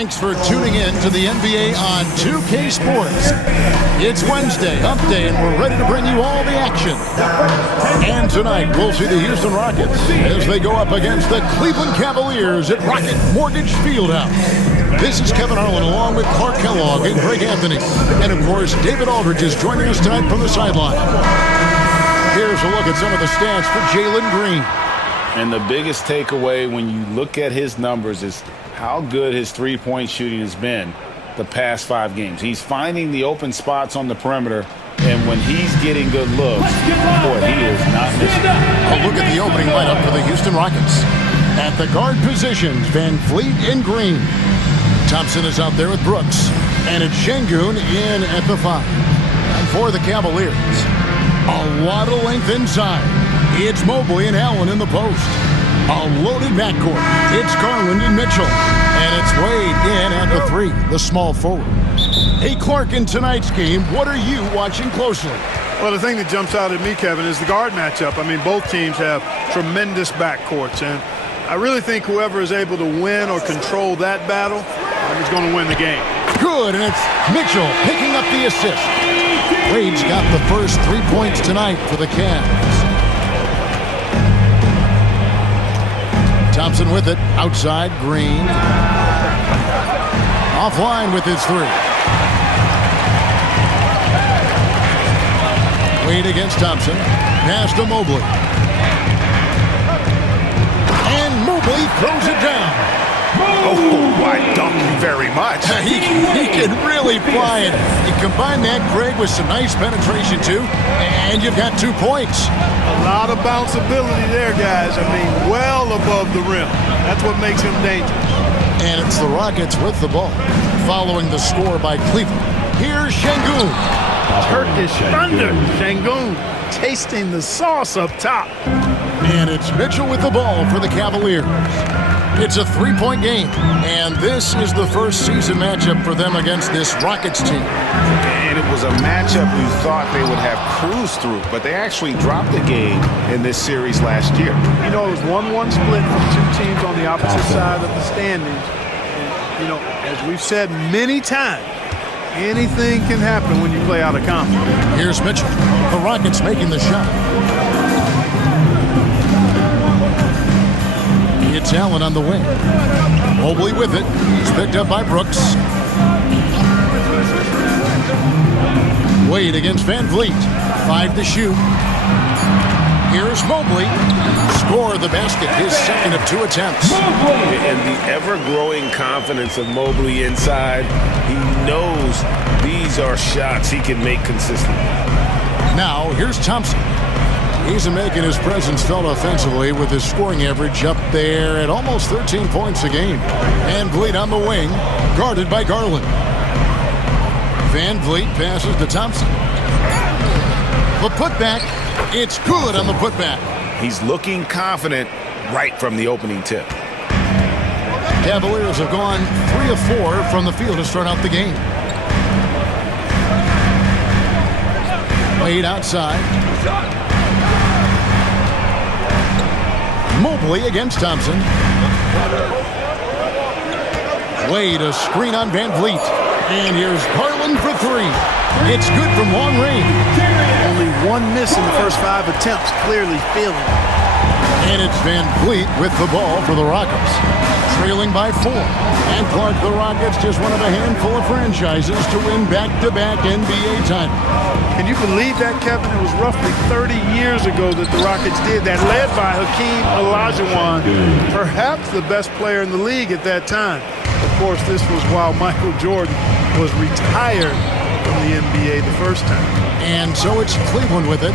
Thanks for tuning in to the NBA on 2K Sports. It's Wednesday, hump day, and we're ready to bring you all the action. And tonight, we'll see the Houston Rockets as they go up against the Cleveland Cavaliers at Rocket Mortgage Fieldhouse. This is Kevin Harlan along with Clark Kellogg and Greg Anthony. And, of course, David Aldridge is joining us tonight from the sideline. Here's a look at some of the stats for Jalen Green. And the biggest takeaway when you look at his numbers is how good his three-point shooting has been the past 5 games. He's finding the open spots on the perimeter, and when he's getting good looks, boy, he is not missing. A look at the opening lineup for the Houston Rockets. At the guard positions, Van Vliet and Green. Thompson is out there with Brooks, and it's Şengün in at the 5. And for the Cavaliers, a lot of length inside. It's Mobley and Allen in the post. A loaded backcourt. It's Garland and Mitchell. And it's Wade in at the 3, the small forward. Hey, Clark, in tonight's game, what are you watching closely? Well, the thing that jumps out at me, Kevin, is the guard matchup. I mean, both teams have tremendous backcourts. And I really think whoever is able to win or control that battle is going to win the game. Good, and it's Mitchell picking up the assist. Wade's got the first 3 points tonight for the Cavs. Thompson with it, outside, Green. Offline with his 3. Wade against Thompson. Pass to Mobley. And Mobley throws it down. Oh, I dunk you very much. He can really fly it. You combine that, Greg, with some nice penetration, too, and you've got 2 points. A lot of bounceability there, guys. I mean, well above the rim. That's what makes him dangerous. And it's the Rockets with the ball, following the score by Cleveland. Here's Şengün. Turkish thunder. Şengün tasting the sauce up top. And it's Mitchell with the ball for the Cavaliers. It's a 3-point game, and this is the first season matchup for them against this Rockets team. And it was a matchup you thought they would have cruised through, but they actually dropped the game in this series last year. You know, it was 1-1 split from 2 teams on the opposite side of the standings. And, you know, as we've said many times, anything can happen when you play out of conference. Here's Mitchell. The Rockets making the shot. It's Allen on the wing. Mobley with it. He's picked up by Brooks. Wade against Van Vliet. 5 to shoot. Here's Mobley. Score the basket. His second of 2 attempts. And the ever-growing confidence of Mobley inside. He knows these are shots he can make consistently. Now, here's Thompson. He's making his presence felt offensively with his scoring average up there at almost 13 points a game. Van Vliet on the wing, guarded by Garland. Van Vliet passes to Thompson. The putback, it's good on the putback. He's looking confident right from the opening tip. Cavaliers have gone 3 of 4 from the field to start out the game. Wade outside. Mobley against Thompson. Wade, a screen on Van Vliet. And here's Garland for 3. It's good from long range. Only 1 miss in the first 5 attempts. Clearly feeling it. And it's Van Vliet with the ball for the Rockets. Trailing by 4. And Clark, the Rockets, just one of a handful of franchises to win back-to-back NBA titles. Can you believe that, Kevin? It was roughly 30 years ago that the Rockets did that, led by Hakeem Olajuwon, perhaps the best player in the league at that time. Of course, this was while Michael Jordan was retired from the NBA the first time. And so it's Cleveland with it,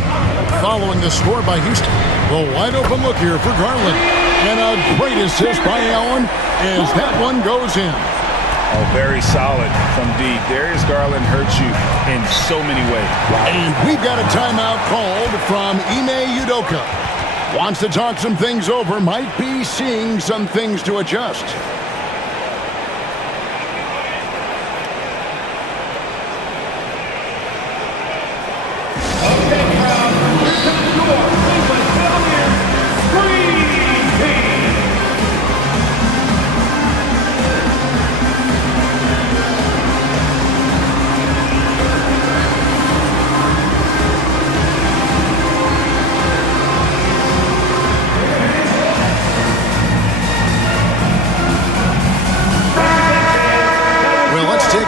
following the score by Houston. The wide-open look here for Garland. And a great assist by Allen as that one goes in. Oh, very solid from deep. Darius Garland hurts you in so many ways. And we've got a timeout called from Ime Udoka. Wants to talk some things over, might be seeing some things to adjust.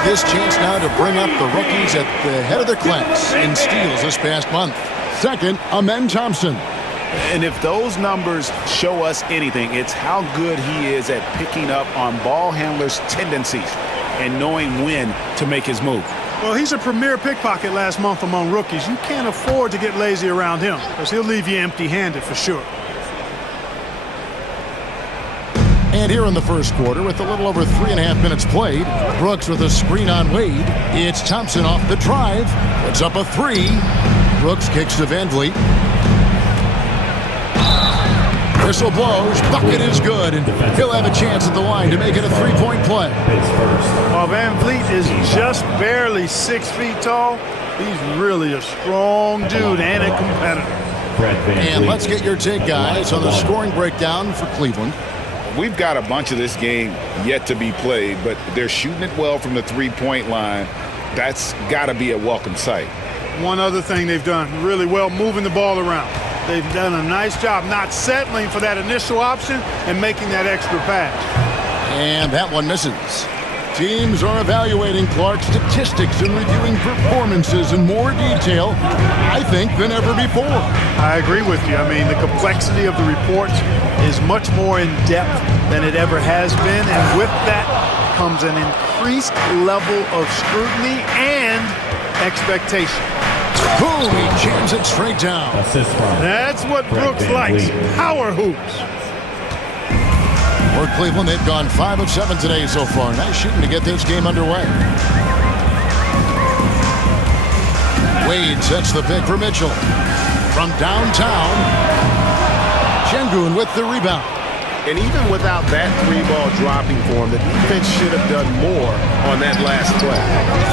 this chance now to bring up the rookies at the head of their class in steals this past month. Second, Amen Thompson. And if those numbers show us anything, it's how good he is at picking up on ball handlers' tendencies and knowing when to make his move. Well, he's a premier pickpocket last month among rookies. You can't afford to get lazy around him because he'll leave you empty-handed for sure. And here in the first quarter, with a little over 3.5 minutes played, Brooks with a screen on Wade. It's Thompson off the drive. Puts up a three. Brooks kicks to Van Vliet. Whistle blows. Bucket is good. And he'll have a chance at the line to make it a three-point play. While Van Vliet is just barely 6 feet tall, he's really a strong dude and a competitor. And let's get your take, guys, on the scoring breakdown for Cleveland. We've got a bunch of this game yet to be played, but they're shooting it well from the three-point line. That's got to be a welcome sight. One other thing they've done really well, moving the ball around. They've done a nice job not settling for that initial option and making that extra pass. And that one misses. Teams are evaluating Clark's statistics and reviewing performances in more detail, I think, than ever before. I agree with you. I mean, the complexity of the reports is much more in depth than it ever has been, and with that comes an increased level of scrutiny and expectation. Boom, he jams it straight down. That's what Brooks likes, power hoops. For Cleveland, they've gone 5 of 7 today so far. Nice shooting to get this game underway. Wade sets the pick for Mitchell. From downtown, Şengün with the rebound. And even without that three-ball dropping for him, the defense should have done more on that last play.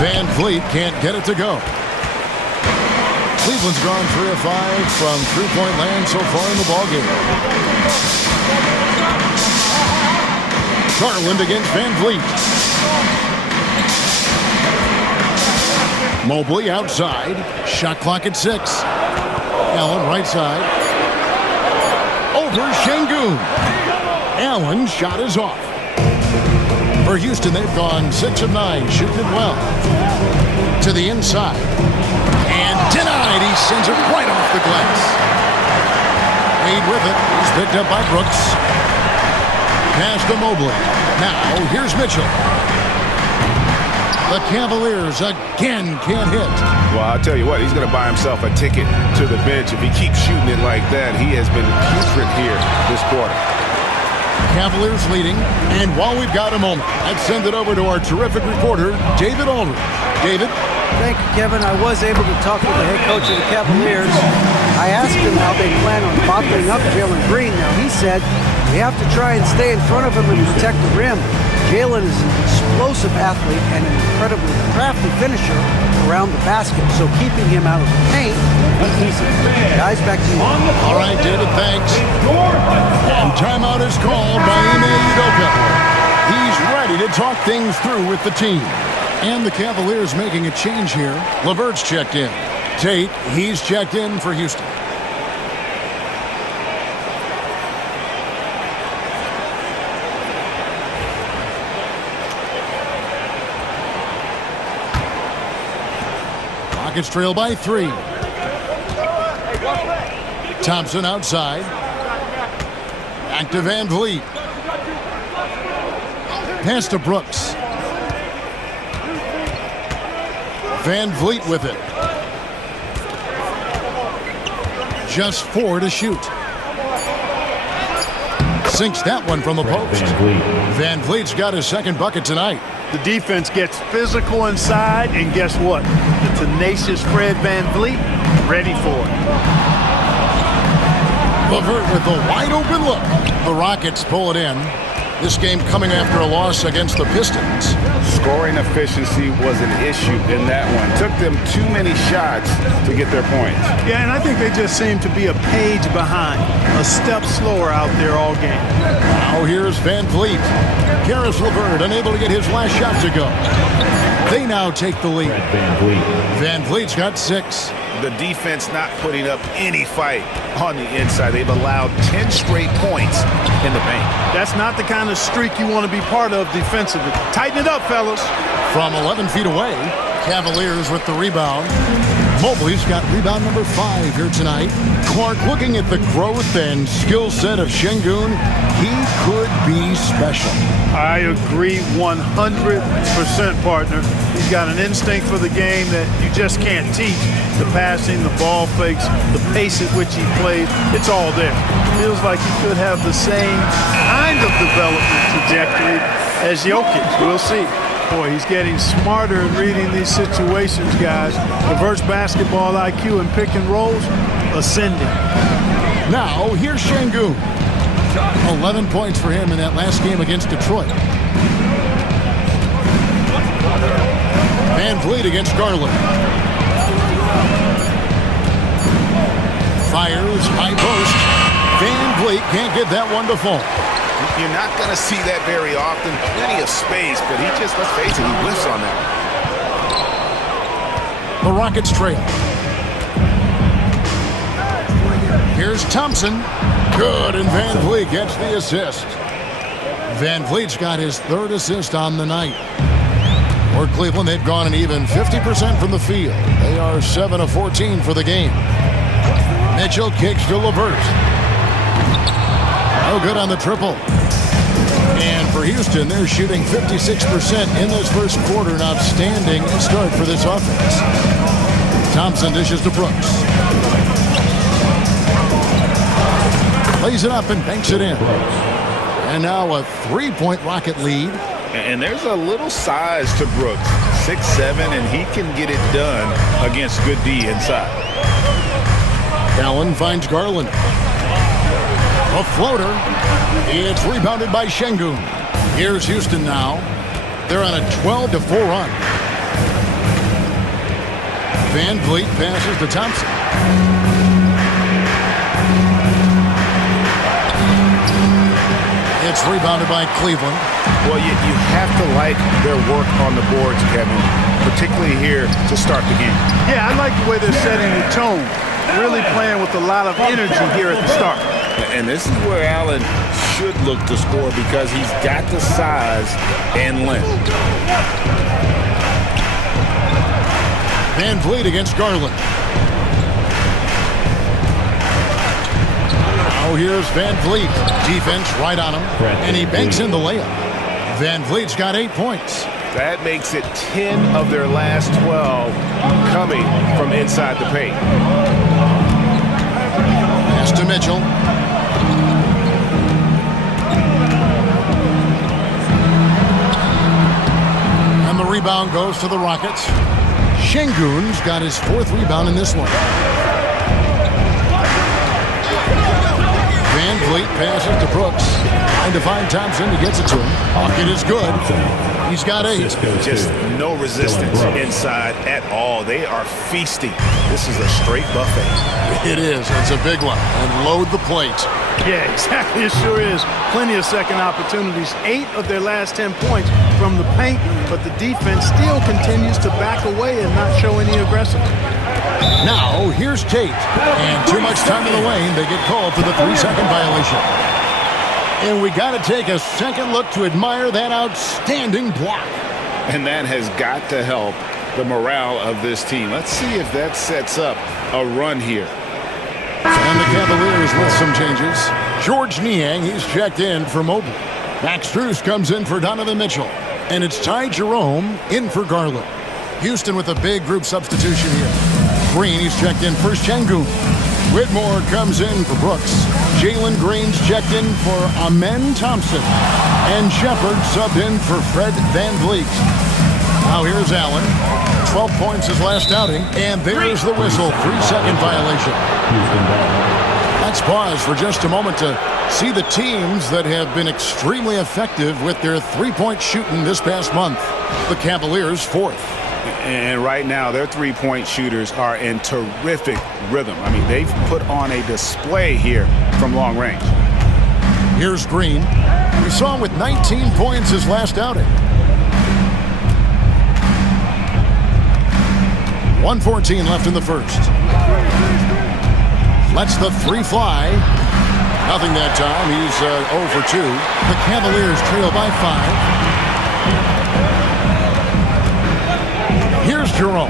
Van Vliet can't get it to go. Cleveland's gone 3 of 5 from three-point land so far in the ballgame. Garland against Van Vliet. Mobley outside. Shot clock at 6. Allen right side. Over Şengün. Allen's shot is off. For Houston, they've gone 6 of 9, shooting it well. To the inside. And denied. He sends it right off the glass. Wade with it. He's picked up by Brooks. Pass to Mobley. Now, here's Mitchell. The Cavaliers again can't hit. Well, I'll tell you what, he's going to buy himself a ticket to the bench. If he keeps shooting it like that, he has been putrid here this quarter. Cavaliers leading, and while we've got a moment, I'd send it over to our terrific reporter, David Aldridge. David? Thank you, Kevin. I was able to talk with the head coach of the Cavaliers. I asked him how they plan on bottling up Jalen Green. Now, he said we have to try and stay in front of him and protect the rim. Jalen is an explosive athlete and an incredibly crafty finisher around the basket, so keeping him out of the paint will be easy. Guys, back to you. All right, David, thanks. And timeout is called by Ime Udoka. He's ready to talk things through with the team. And the Cavaliers making a change here. LeVert's checked in. Tate, he's checked in for Houston. Rockets trail by 3. Thompson outside. Back to Van Vliet. Pass to Brooks. Van Vliet with it. Just 4 to shoot. Sinks that one from the post. Van Vliet's got his second bucket tonight. The defense gets physical inside, and guess what? The tenacious Fred Van Vliet ready for it. LeVert with the wide open look. The Rockets pull it in. This game coming after a loss against the Pistons. Scoring efficiency was an issue in that one. Took them too many shots to get their points. Yeah, and I think they just seem to be a page behind, a step slower out there all game. Now here's Van Vliet. Caris LeVert unable to get his last shot to go. They now take the lead. Van Vliet's got 6. The defense not putting up any fight on the inside. They've allowed 10 straight points in the paint. That's not the kind of streak you want to be part of defensively. Tighten it up, fellas. from 11 feet away. Cavaliers with the rebound. Mobley's got rebound number 5 here tonight. Clark, looking at the growth and skill set of Şengün, he could be special. I agree 100%, partner. He's got an instinct for the game that you just can't teach. The passing, the ball fakes, the pace at which he plays, it's all there. Feels like he could have the same kind of development trajectory as Jokic. We'll see. Boy, he's getting smarter in reading these situations, guys. Reverse basketball IQ and pick and rolls, ascending. Now, here's Şengün. 11 points for him in that last game against Detroit. Van Vliet against Garland. Fires, high post. Van Vliet can't get that one to fall. You're not going to see that very often. Plenty of space, but he just, let's face it, he whiffs on that. The Rockets trail. Here's Thompson. Good, and Van Vliet gets the assist. Van Vliet's got his 3rd assist on the night. For Cleveland, they've gone an even 50% from the field. They are 7 of 14 for the game. Mitchell kicks to LeVert. No good on the triple. And for Houston, they're shooting 56% in this first quarter. An outstanding start for this offense. Thompson dishes to Brooks. Lays it up and banks it in. And now a 3-point Rocket lead. And there's a little size to Brooks. 6'7", and he can get it done against good D inside. Allen finds Garland. A floater. It's rebounded by Şengün. Here's Houston now. They're on a 12-4 run. Van Vliet passes to Thompson. It's rebounded by Cleveland. Well, you have to like their work on the boards, Kevin, particularly here to start the game. Yeah, I like the way they're setting the tone. Really playing with a lot of energy here at the start. And this is where Allen should look to score because he's got the size and length. Van Vliet against Garland. Now here's Van Vliet. Defense right on him. And he banks in the layup. Van Vliet's got 8 points. That makes it 10 of their last 12 coming from inside the paint. Pass to Mitchell. And the rebound goes to the Rockets. Şengün's got his 4th rebound in this one. Van Vliet passes to Brooks. Trying to find Thompson. He gets it to him. Bucket is good. He's got 8. Just no resistance inside at all. They are feasting. This is a straight buffet. It is. It's a big one. And load the plate. Yeah, exactly. It sure is. Plenty of second opportunities. 8 of their last 10 points from the paint, but the defense still continues to back away and not show any aggressiveness. Now, here's Tate. And too much time in the lane. They get called for the 3-second violation. And we got to take a second look to admire that outstanding block. And that has got to help the morale of this team. Let's see if that sets up a run here. And the Cavaliers with some changes. George Niang, he's checked in for Mobley. Max Strus comes in for Donovan Mitchell. And it's Ty Jerome in for Garland. Houston with a big group substitution here. Green, he's checked in for Şengün. Whitmore comes in for Brooks. Jalen Green's checked in for Amen Thompson. And Shepard subbed in for Fred Van Vliet. Now here's Allen. 12 points his last outing. And there's the whistle. 3-second violation. Let's pause for just a moment to see the teams that have been extremely effective with their 3-point shooting this past month. The Cavaliers 4th. And right now, their 3-point shooters are in terrific rhythm. I mean, they've put on a display here from long range. Here's Green. We saw him with 19 points his last outing. 1:14 left in the first. Lets the 3 fly. Nothing that time. He's 0 for 2. The Cavaliers trail by 5. Here's Jerome.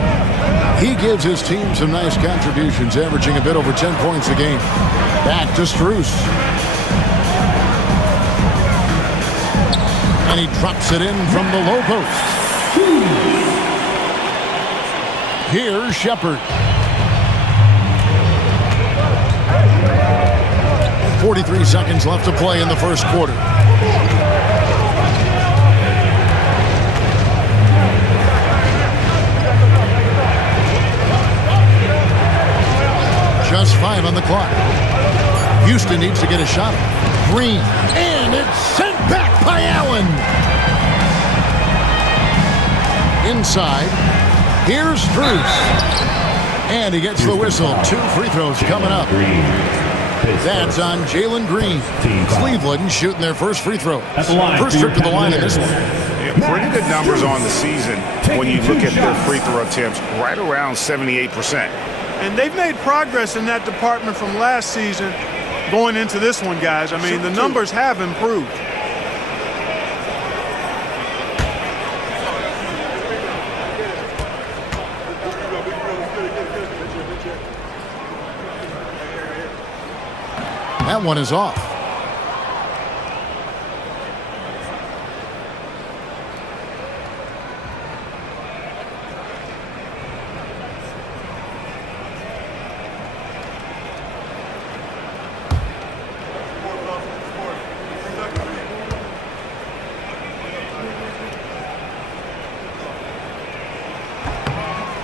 He gives his team some nice contributions, averaging a bit over 10 points a game. Back to Strus. And he drops it in from the low post. Here's Shepherd. 43 seconds left to play in the first quarter. Just 5 on the clock. Houston needs to get a shot. Green. And it's sent back by Allen. Inside. Here's Strus. And he gets the whistle. 2 free throws coming up. That's on Jalen Green. Cleveland shooting their first free throw. First trip to the line in this one. Yeah, pretty good numbers on the season when you look at their free throw attempts, right around 78%. And they've made progress in that department from last season going into this one, guys. I mean, the numbers have improved. That one is off.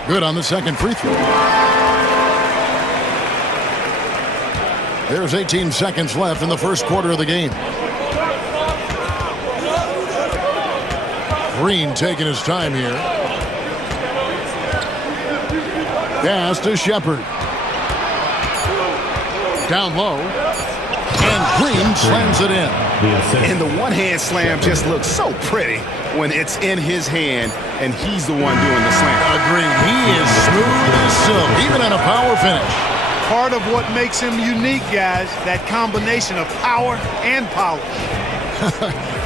Good on the second free throw. There's 18 seconds left in the first quarter of the game. Green taking his time here. Pass to Shepherd. Down low. And Green slams it in. And the one-hand slam just looks so pretty when it's in his hand and he's the one doing the slam. Agreed. He is smooth as silk, even on a power finish. Part of what makes him unique, guys, that combination of power and polish.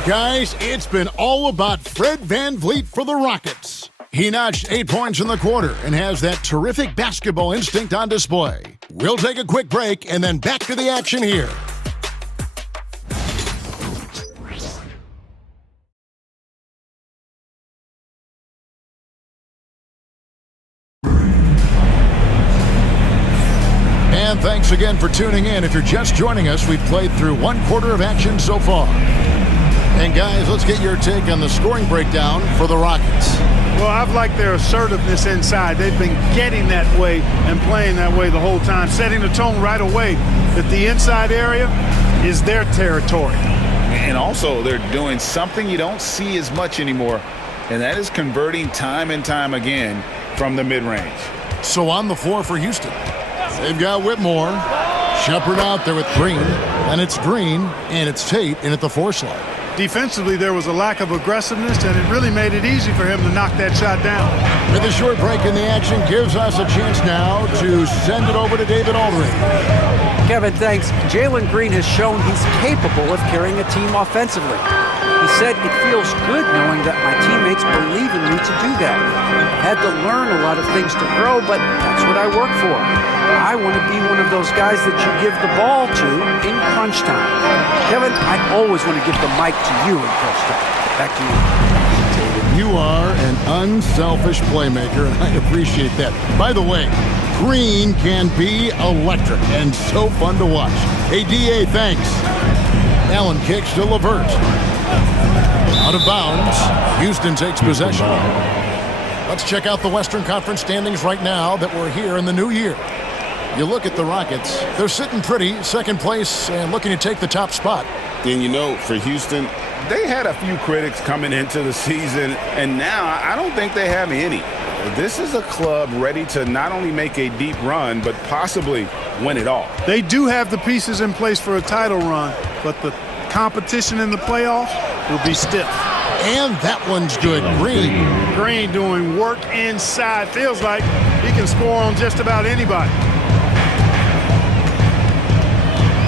Guys, it's been all about Fred VanVleet for the Rockets. He notched 8 points in the quarter and has that terrific basketball instinct on display. We'll take a quick break and then back to the action here. And thanks again for tuning in. If you're just joining us, we've played through 1 quarter of action so far. And guys, let's get your take on the scoring breakdown for the Rockets. Well, I've liked their assertiveness inside. They've been getting that way and playing that way the whole time, setting the tone right away that the inside area is their territory. And also, they're doing something you don't see as much anymore, and that is converting time and time again from the mid-range. So on the floor for Houston, they've got Whitmore, Shepherd out there with Green, and it's Green, and it's Tate in at the 4 slot. Defensively, there was a lack of aggressiveness, and it really made it easy for him to knock that shot down. With a short break in the action gives us a chance now to send it over to David Aldridge. Kevin, thanks. Jalen Green has shown he's capable of carrying a team offensively. He said, "It feels good knowing that my teammates believe in me to do that. I've had to learn a lot of things to grow, but that's what I work for. I want to be one of those guys that you give the ball to in crunch time." Kevin, I always want to give the mic to you in crunch time. Back to you. You are an unselfish playmaker, and I appreciate that. By the way, Green can be electric and so fun to watch. Hey, DA, thanks. Allen kicks to LeVert. Out of bounds. Houston takes possession. Let's check out the Western Conference standings right now that we're here in the new year. You look at the Rockets, they're sitting pretty, second place, and looking to take the top spot. And you know, for Houston, they had a few critics coming into the season, and now I don't think they have any. This is a club ready to not only make a deep run, but possibly win it all. They do have the pieces in place for a title run, but the competition in the playoffs will be stiff. And that one's good. Green. Green doing work inside. Feels like he can score on just about anybody.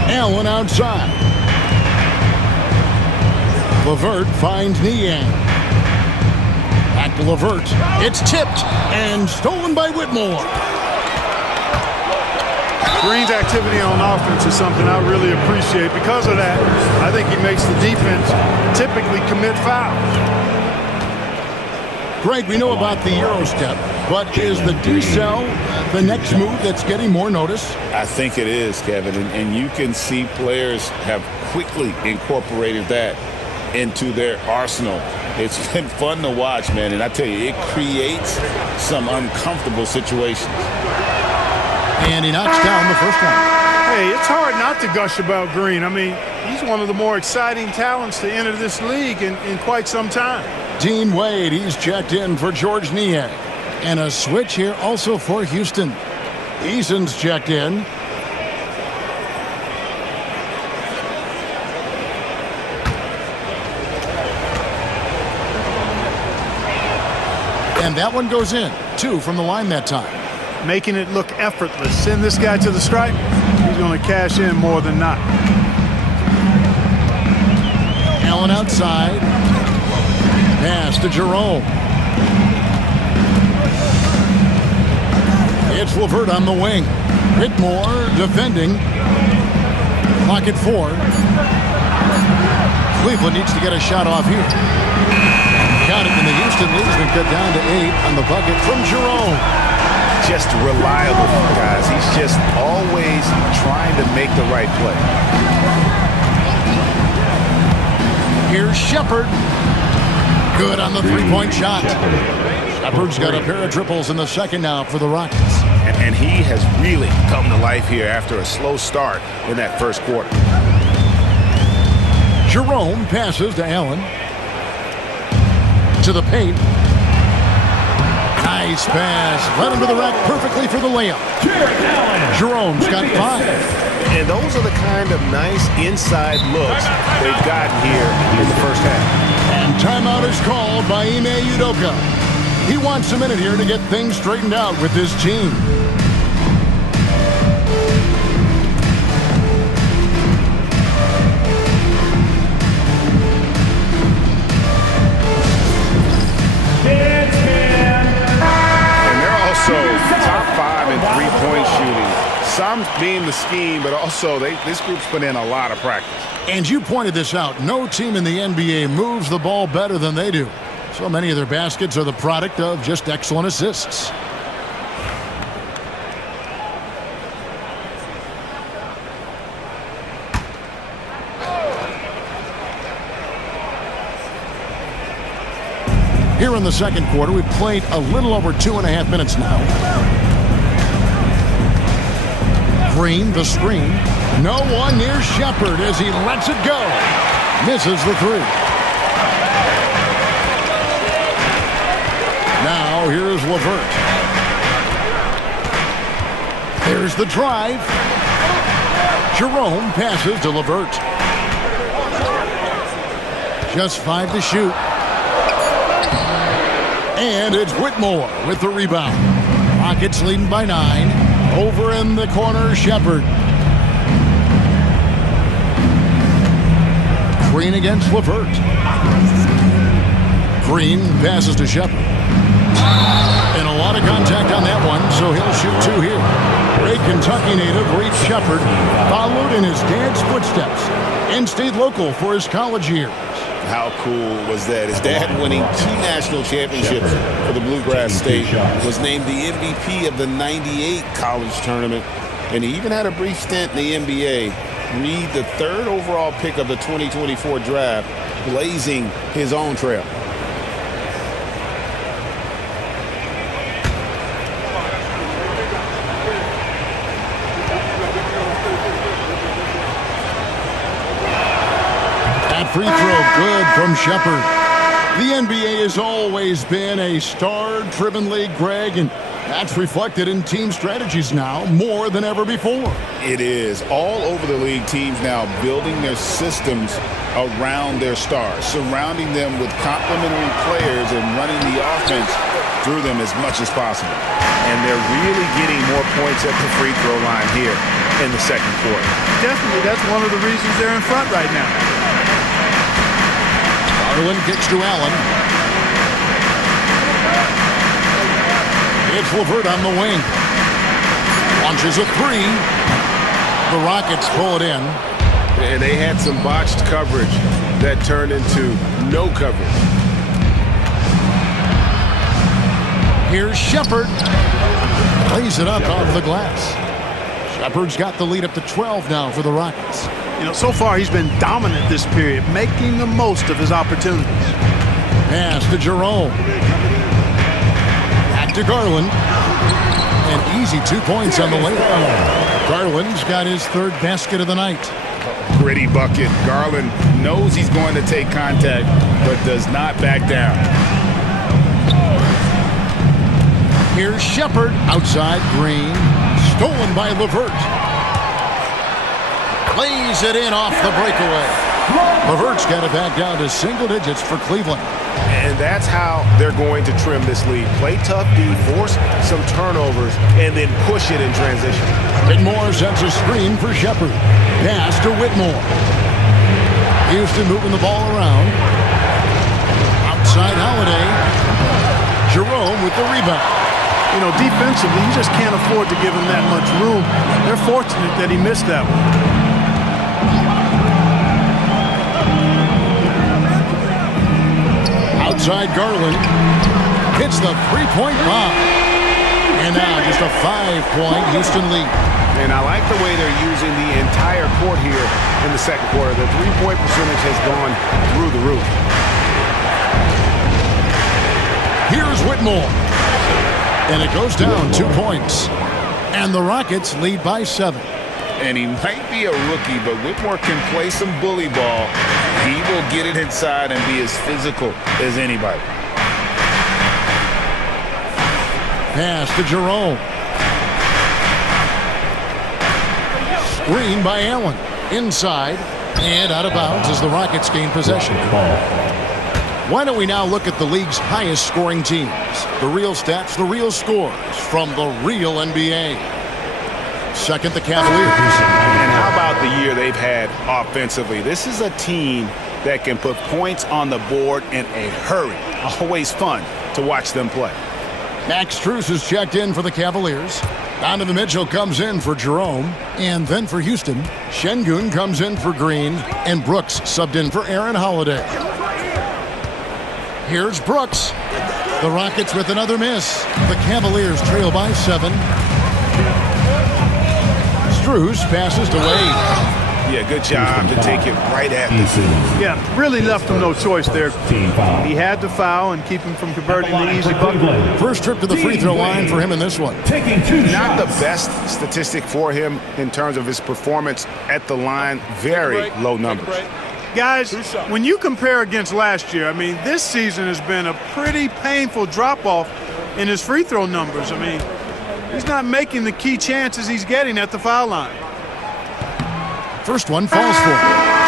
Allen outside. LeVert finds Niang. Back LeVert. It's tipped and stolen by Whitmore. Green's activity on offense is something I really appreciate. Because of that, I think he makes the defense typically commit fouls. Greg, we know about the Euro step, but is the decel the next move that's getting more notice? I think it is, Kevin, and you can see players have quickly incorporated that into their arsenal. It's been fun to watch, man, and I tell you, it creates some uncomfortable situations. And he knocks down the first one. Hey, it's hard not to gush about Green. I mean, he's one of the more exciting talents to enter this league in quite some time. Dean Wade, he's checked in for George Niang. And a switch here also for Houston. Eason's checked in. And that one goes in. 2 from the line that time. Making it look effortless. Send this guy to the stripe. He's going to cash in more than not. Allen outside. Pass to Jerome. It's LeVert on the wing. Whitmore defending. Clock at 4. Cleveland needs to get a shot off here. Got it, and the Houston lead's been cut down to 8 on the bucket from Jerome. Just reliable, guys. He's just always trying to make the right play. Here's Shepard. Good on the three-point shot. Shepard's got a pair of triples in the second now for the Rockets. And he has really come to life here after a slow start in that first quarter. Jerome passes to Allen. To the paint. Nice pass. Led him to the rack perfectly for the layup. Jerome's got 5. And those are the kind of nice inside looks they've gotten here in the first half. And timeout is called by Ime Udoka. He wants a minute here to get things straightened out with his team. Top 5 in three-point shooting. Some being the scheme, but also this group's put in a lot of practice. And you pointed this out. No team in the NBA moves the ball better than they do. So many of their baskets are the product of just excellent assists. Here in the second quarter, we've played a little over 2.5 minutes now. Green, the screen. No one near Shepard as he lets it go. Misses the 3. Now here's LeVert. There's the drive. Jerome passes to LeVert. Just 5 to shoot. And it's Whitmore with the rebound. Rockets leading by 9. Over in the corner, Shepard. Green against LeVert. Green passes to Shepard. And a lot of contact on that one, so he'll shoot 2 here. Great Kentucky native Reed Shepard followed in his dad's footsteps and stayed local for his college years. How cool was that? His dad winning 2 national championships for the Bluegrass State, was named the MVP of the '98 college tournament, and he even had a brief stint in the NBA. Reed, the 3rd overall pick of the 2024 draft, blazing his own trail. Free throw good from Shepard. The NBA has always been a star-driven league, Greg, and that's reflected in team strategies now more than ever before. It is. All over the league, teams now building their systems around their stars, surrounding them with complementary players and running the offense through them as much as possible. And they're really getting more points at the free throw line here in the second quarter. Definitely, that's one of the reasons they're in front right now. Garland kicks to Allen. It's LeVert on the wing. Launches a three. The Rockets pull it in. And they had some botched coverage that turned into no coverage. Here's Shepherd. Lays it up off the glass. Shepherd's got the lead up to 12 now for the Rockets. You know, so far he's been dominant this period, making the most of his opportunities. Pass to Jerome. Back to Garland. An easy 2 points on the layup. Garland's got his third basket of the night. Gritty bucket. Garland knows he's going to take contact, but does not back down. Here's Shepherd outside Green. Stolen by LeVert. Lays it in off the breakaway. LeVert's got it back down to single digits for Cleveland. And that's how they're going to trim this lead. Play tough D, force some turnovers, and then push it in transition. Whitmore sends a screen for Shepherd. Pass to Whitmore. Houston moving the ball around. Outside Holiday. Jerome with the rebound. You know, defensively, you just can't afford to give him that much room. They're fortunate that he missed that one. Outside Garland. Hits the three-point bomb. And now just a 5-point Houston lead. And I like the way they're using the entire court here in the second quarter. The three-point percentage has gone through the roof. Here's Whitmore. And it goes down 2 points. And the Rockets lead by 7. And he might be a rookie, but Whitmore can play some bully ball. He will get it inside and be as physical as anybody. Pass to Jerome. Screen by Allen. Inside and out of bounds as the Rockets gain possession. Why don't we now look at the league's highest scoring teams? The real stats, the real scores from the real NBA. Second, the Cavaliers. And how about the year they've had offensively? This is a team that can put points on the board in a hurry. Always fun to watch them play. Max Strus is checked in for the Cavaliers. Donovan Mitchell comes in for Jerome. And then for Houston, Şengün comes in for Green. And Brooks subbed in for Aaron Holiday. Here's Brooks. The Rockets with another miss. The Cavaliers trail by 7. Strus passes to Wade. Yeah, good job to take it right at the seam. Yeah, really left him no choice there. He had to foul and keep him from converting the easy bucket. First trip to the free throw line for him in this one. Not the best statistic for him in terms of his performance at the line. Very low numbers. Guys, when you compare against last year, I mean, this season has been a pretty painful drop-off in his free throw numbers. I mean, he's not making the key chances he's getting at the foul line. First one falls for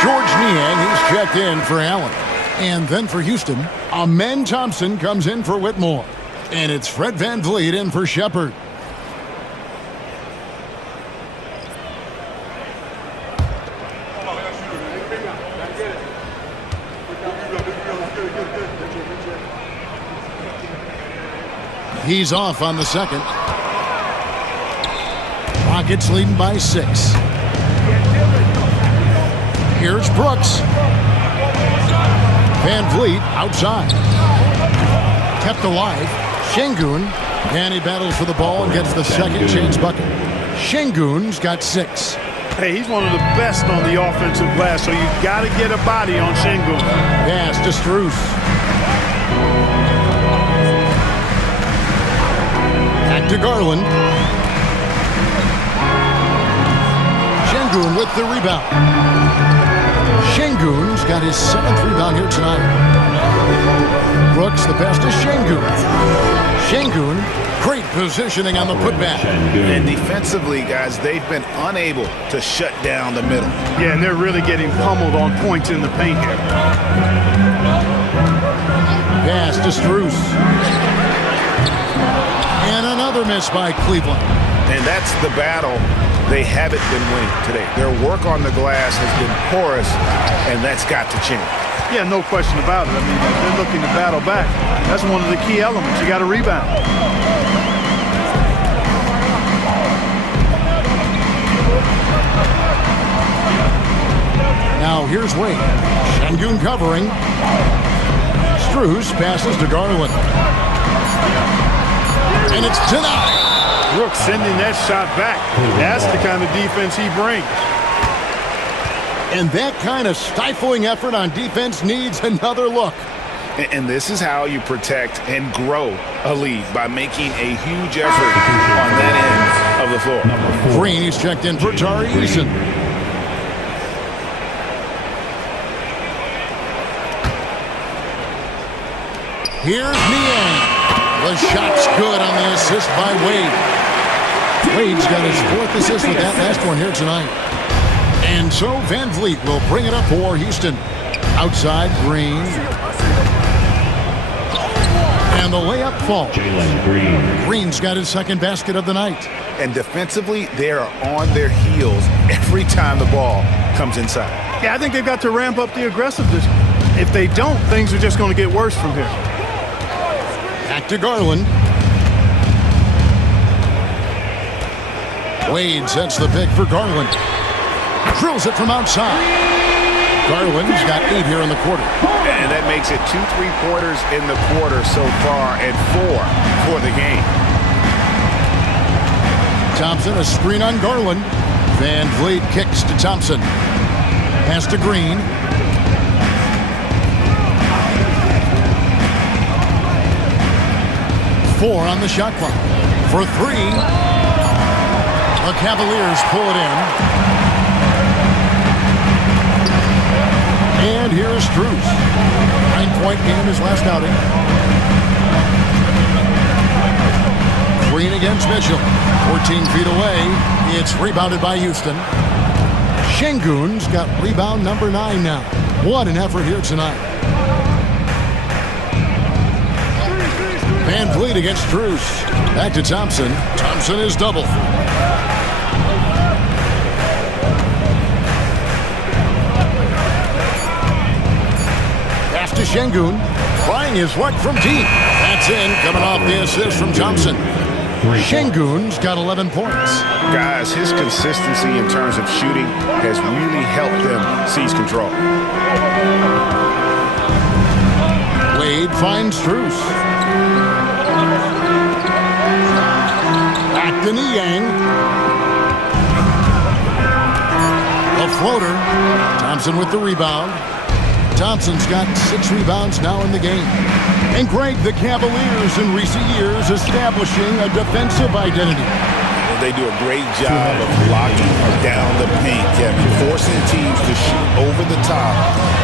George Niang. He's checked in for Allen. And then for Houston, Amen Thompson comes in for Whitmore. And it's Fred VanVleet in for Shepherd. He's off on the second. Rockets leading by 6. Here's Brooks. VanVleet outside. Kept alive. Şengün. And he battles for the ball and gets the second chance bucket. Şengün's got 6. Hey, he's one of the best on the offensive glass, so you got to get a body on Şengün. Pass to Strus. Back to Garland. Şengün with the rebound. Şengün's got his 7th rebound here tonight. Brooks, the pass to Şengün. Şengün, great positioning on the putback. And defensively, guys, they've been unable to shut down the middle. Yeah, and they're really getting pummeled on points in the paint here. Pass to Strus. And another miss by Cleveland. And that's the battle they haven't been winning today. Their work on the glass has been porous, and that's got to change. Yeah, no question about it. I mean, they're looking to battle back. That's one of the key elements. You got to rebound. here's Wade. Şengün covering. Strus passes to Garland. And it's denied. Brooks sending that shot back. That's the kind of defense he brings. And that kind of stifling effort on defense needs another look. And this is how you protect and grow a lead, by making a huge effort on that end of the floor. Green is checked in for Tari Eason. Here's Niang. The shot's good on the assist by Wade. Wade's got his 4th assist with that last one here tonight. And so Van Vliet will bring it up for Houston. Outside, Green. And the layup falls. Green's got his 2nd basket of the night. And defensively, they are on their heels every time the ball comes inside. Yeah, I think they've got to ramp up the aggressiveness. If they don't, things are just going to get worse from here. Back to Garland. Wade sets the pick for Garland. Drills it from outside. Garland's got 8 here in the quarter. And that makes it 2 3-pointers in the quarter so far and 4 for the game. Thompson, a screen on Garland. Van Vliet kicks to Thompson. Pass to Green. Four on the shot clock. For 3. The Cavaliers pull it in. And here's Strus. 9-point game his last outing. Green against Mitchell. 14 feet away. It's rebounded by Houston. Şengün's got rebound number 9 now. What an effort here tonight. Van Vliet against Strus. Back to Thompson. Thompson is double. Pass to Şengün. Trying his luck from deep. That's in. Coming off the assist from Thompson. Şengün's got 11 points. Guys, his consistency in terms of shooting has really helped them seize control. Wade finds Strus. Back to Niang. A floater. Thompson with the rebound. Thompson's got 6 rebounds now in the game. And Greg, the Cavaliers in recent years establishing a defensive identity. They do a great job of locking down the paint, Kevin, forcing teams to shoot over the top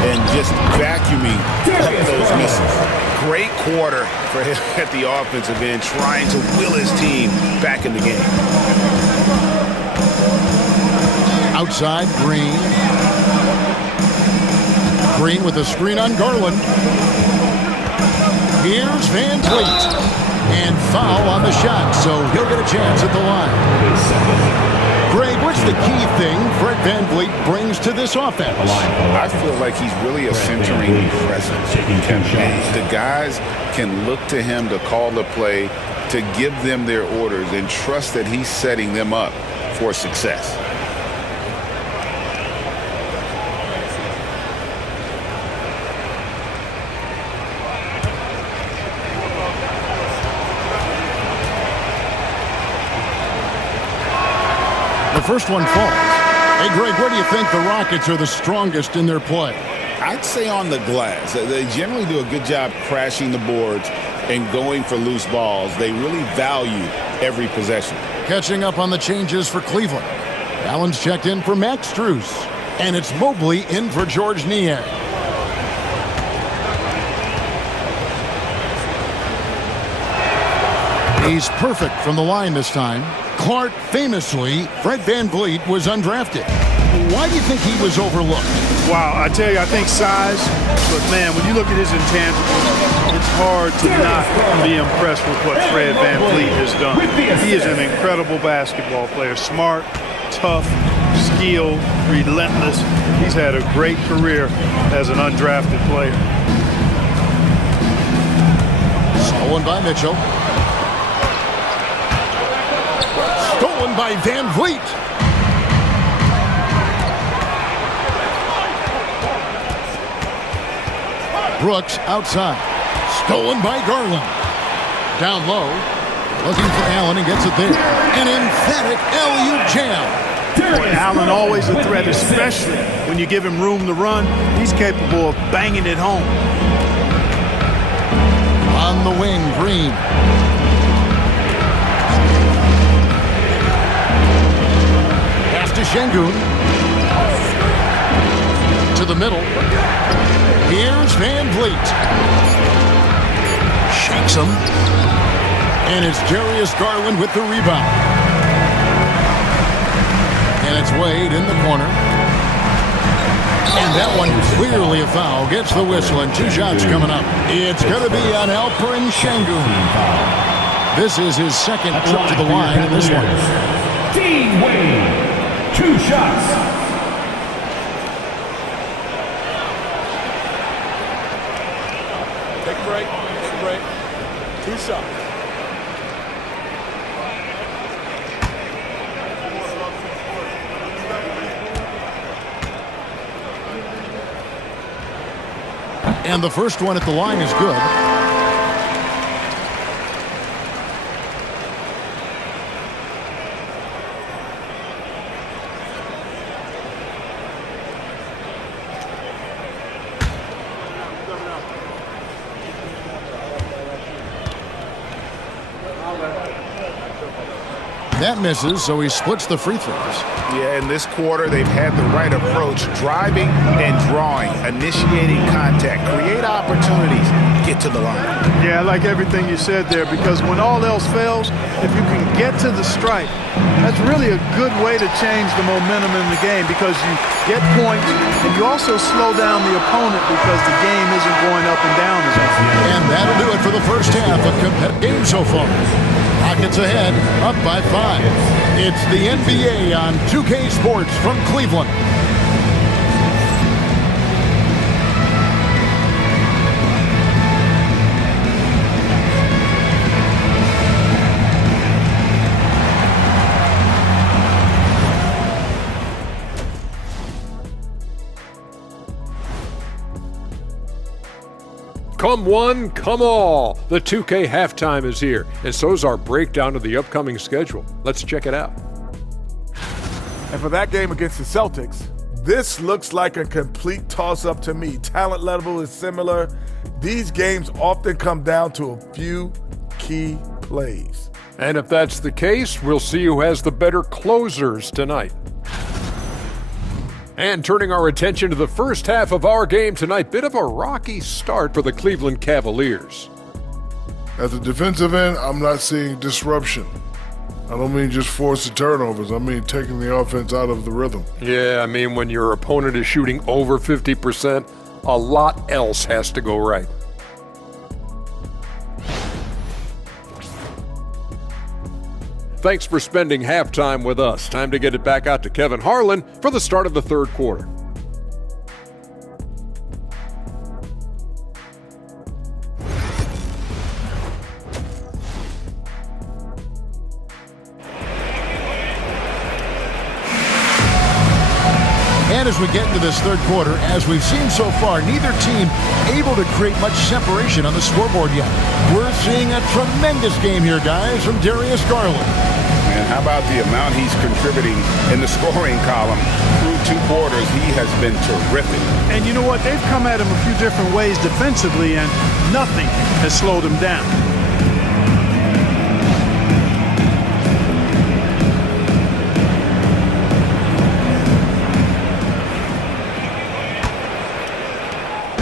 and just vacuuming up those misses. Great quarter for him at the offensive end, trying to will his team back in the game. Outside, Green. Green with a screen on Garland. Here's Van Vliet. And foul on the shot, so he'll get a chance at the line. Greg, what's the key thing Fred Van Vliet brings to this offense? I feel like he's really a centering presence. And the guys can look to him to call the play, to give them their orders, and trust that he's setting them up for success. First one falls. Hey, Greg, where do you think the Rockets are the strongest in their play? I'd say on the glass. They generally do a good job crashing the boards and going for loose balls. They really value every possession. Catching up on the changes for Cleveland. Allen's checked in for Max Strus. And it's Mobley in for George Niang. He's perfect from the line this time. Clark, famously, Fred Van Vliet was undrafted. Why do you think he was overlooked? Wow, I tell you, I think size, but man, when you look at his intangibles, it's hard to not be impressed with what Fred Van Vliet has done. He is an incredible basketball player, smart, tough, skilled, relentless. He's had a great career as an undrafted player. Stolen by Mitchell. Stolen by Van Vliet. Brooks outside. Stolen by Garland. Down low. Looking for Allen and gets it there. An emphatic alley-oop jam. Boy, Allen always a threat, especially when you give him room to run. He's capable of banging it home. On the wing, Green. Pass to Şengün. To the middle. Here's Van Vliet. Shakes him. And it's Darius Garland with the rebound. And it's Wade in the corner. And that one clearly a foul. Gets the whistle and 2 shots coming up. It's going to be on Alperen Şengün. This is his second trip to the line in this one. Dean Wade, 2 shots. Take a break. 2 shots. And the first one at the line is good. That misses, so he splits the free throws. Yeah, in this quarter, they've had the right approach, driving and drawing, initiating contact, create opportunities, get to the line. Yeah, I like everything you said there, because when all else fails, if you can get to the stripe, that's really a good way to change the momentum in the game, because you get points and you also slow down the opponent because the game isn't going up and down as much. And that'll do it for the first half of competitive game so far. Rockets ahead, up by 5. It's the NBA on 2K Sports from Cleveland. Come one, come all. The 2K halftime is here, and so's our breakdown of the upcoming schedule. Let's check it out. And for that game against the Celtics, this looks like a complete toss-up to me. Talent level is similar. These games often come down to a few key plays. And if that's the case, we'll see who has the better closers tonight. And turning our attention to the first half of our game tonight, bit of a rocky start for the Cleveland Cavaliers. At the defensive end, I'm not seeing disruption. I don't mean just forced turnovers. I mean taking the offense out of the rhythm. Yeah, I mean when your opponent is shooting over 50%, a lot else has to go right. Thanks for spending halftime with us. Time to get it back out to Kevin Harlan for the start of the third quarter. And as we get into this third quarter, as we've seen so far, neither team able to create much separation on the scoreboard yet. We're seeing a tremendous game here, guys, from Darius Garland. And how about the amount he's contributing in the scoring column? Through 2 quarters, he has been terrific. And you know what? They've come at him a few different ways defensively, and nothing has slowed him down.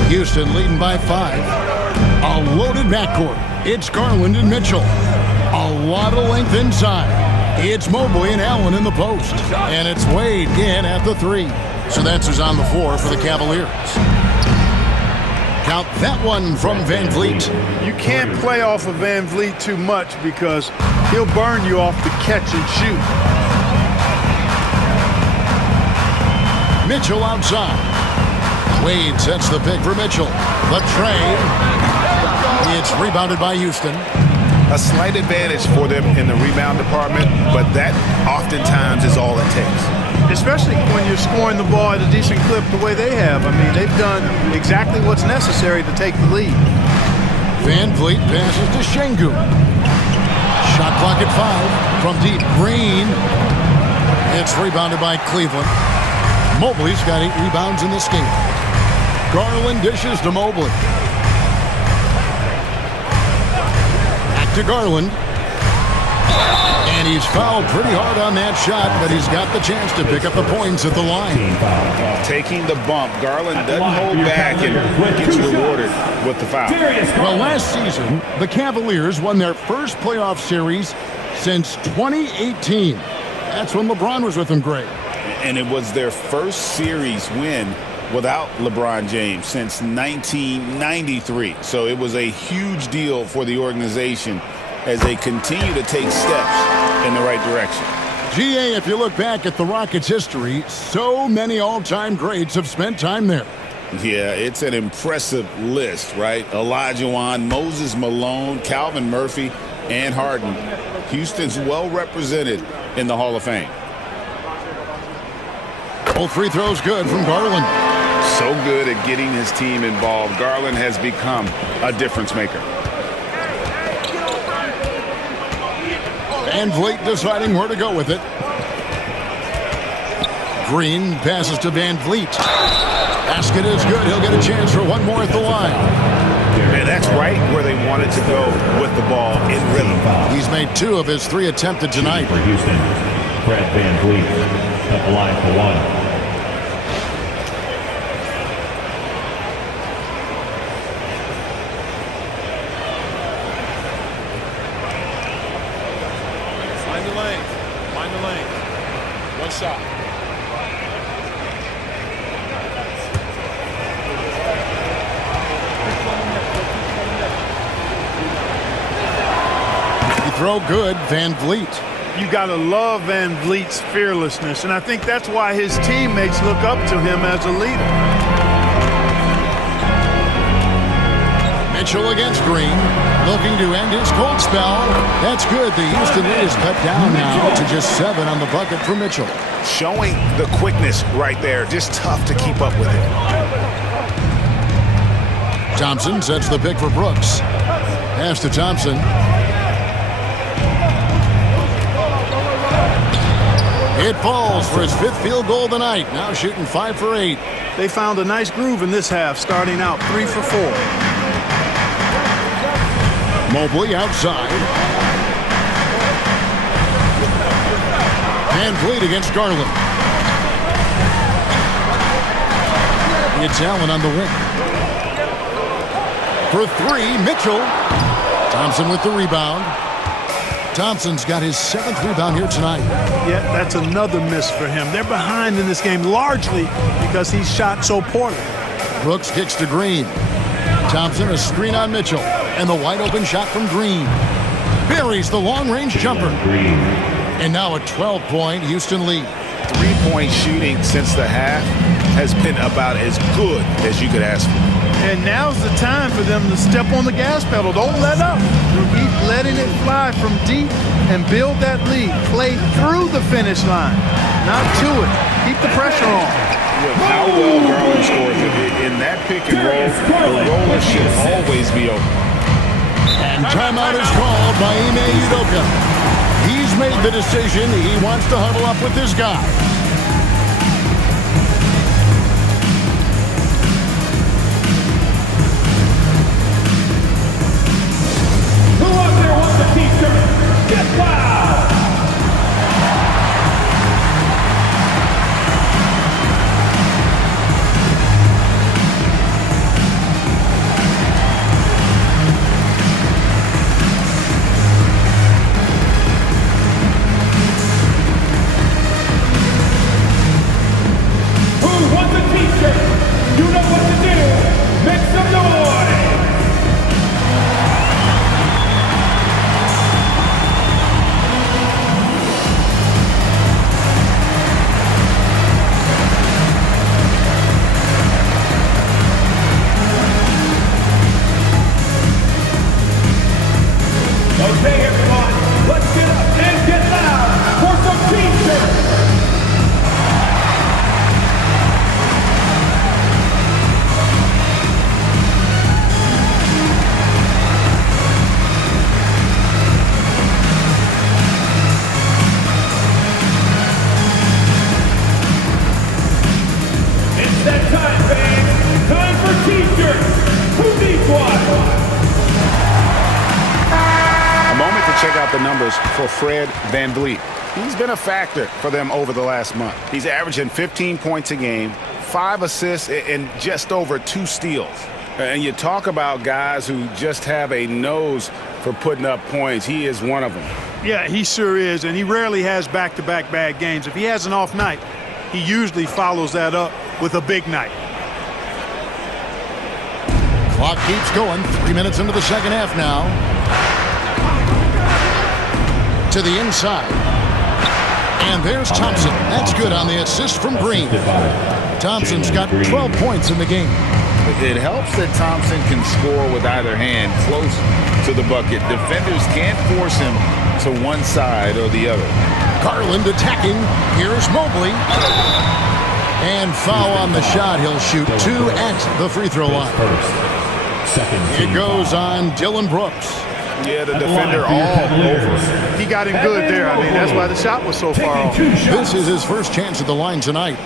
Houston leading by 5. A loaded backcourt. It's Garland and Mitchell. A lot of length inside. It's Mobley and Allen in the post. And it's Wade in at the 3. So that's who's on the floor for the Cavaliers. Count that one from Van Vliet. You can't play off of Van Vliet too much because he'll burn you off the catch and shoot. Mitchell outside. Wade sets the pick for Mitchell. The trade. It's rebounded by Houston. A slight advantage for them in the rebound department, but that oftentimes is all it takes. especially when you're scoring the ball at a decent clip the way they have. I mean, they've done exactly what's necessary to take the lead. Van Vliet passes to Şengün. Shot clock at 5 from deep. Green. It's rebounded by Cleveland. Mobley's got 8 rebounds in this game. Garland dishes to Mobley. Back to Garland. And he's fouled pretty hard on that shot, but he's got the chance to pick up the points at the line. Taking the bump, Garland doesn't hold back and gets rewarded with the foul. Well, last season, the Cavaliers won their first playoff series since 2018. That's when LeBron was with them, Greg. And it was their first series win without LeBron James since 1993. So it was a huge deal for the organization as they continue to take steps in the right direction. GA, if you look back at the Rockets' history, so many all-time greats have spent time there. Yeah, it's an impressive list, right? Olajuwon, Moses Malone, Calvin Murphy, and Harden. Houston's well represented in the Hall of Fame. Both free throws good from Garland. So good at getting his team involved. Garland has become a difference maker. Van Vliet deciding where to go with it. Green passes to Van Vliet. Basket is good. He'll get a chance for one more at the line. And that's right where they wanted to go with the ball in rhythm. He's made 2 of his 3 attempted tonight. For Houston, Fred Van Vliet at the line for 1. Shot. You throw good, Van Vliet. You got to love Van Vliet's fearlessness, and I think that's why his teammates look up to him as a leader. Mitchell against Green, looking to end his cold spell. That's good. The Houston lead is cut down now to just 7 on the bucket for Mitchell. Showing the quickness right there. Just tough to keep up with it. Thompson sets the pick for Brooks. Pass to Thompson. It falls for his 5th field goal of the night. Now shooting 5 for 8. They found a nice groove in this half, starting out 3 for 4. Mobley outside. Van Vliet against Garland. It's Allen on the wing. For 3, Mitchell. Thompson with the rebound. Thompson's got his 7th rebound here tonight. Yeah, that's another miss for him. They're behind in this game largely because he's shot so poorly. Brooks kicks to Green. Thompson a screen on Mitchell. And the wide open shot from Green. Buries the long-range jumper. And now a 12-point Houston lead. 3-point shooting since the half has been about as good as you could ask for. And now's the time for them to step on the gas pedal. Don't let up. Keep letting it fly from deep and build that lead. Play through the finish line, not to it. Keep the pressure on. With how well Garland scores in that pick and roll, the roller should always be open. And timeout is called by Ime Udoka. He's made the decision. He wants to huddle up with this guy. Who out there wants a t-shirt? Get wild! the numbers for Fred VanVleet. He's been a factor for them over the last month. He's averaging 15 points a game, 5 assists, and just over 2 steals. And you talk about guys who just have a nose for putting up points. He is one of them. Yeah, he sure is, and he rarely has back-to-back bad games. If he has an off night, he usually follows that up with a big night. Clock keeps going. 3 minutes into the second half now. To the inside. And there's Thompson. That's good on the assist from Green. Thompson's got 12 points in the game. It helps that Thompson can score with either hand close to the bucket. Defenders can't force him to one side or the other. Garland attacking. Here's Mobley. And foul on the shot. He'll shoot 2 at the free throw line. It goes on Dillon Brooks. Yeah, the defender all over. He got him good there. I mean, that's why the shot was so far off. This is his first chance at the line tonight.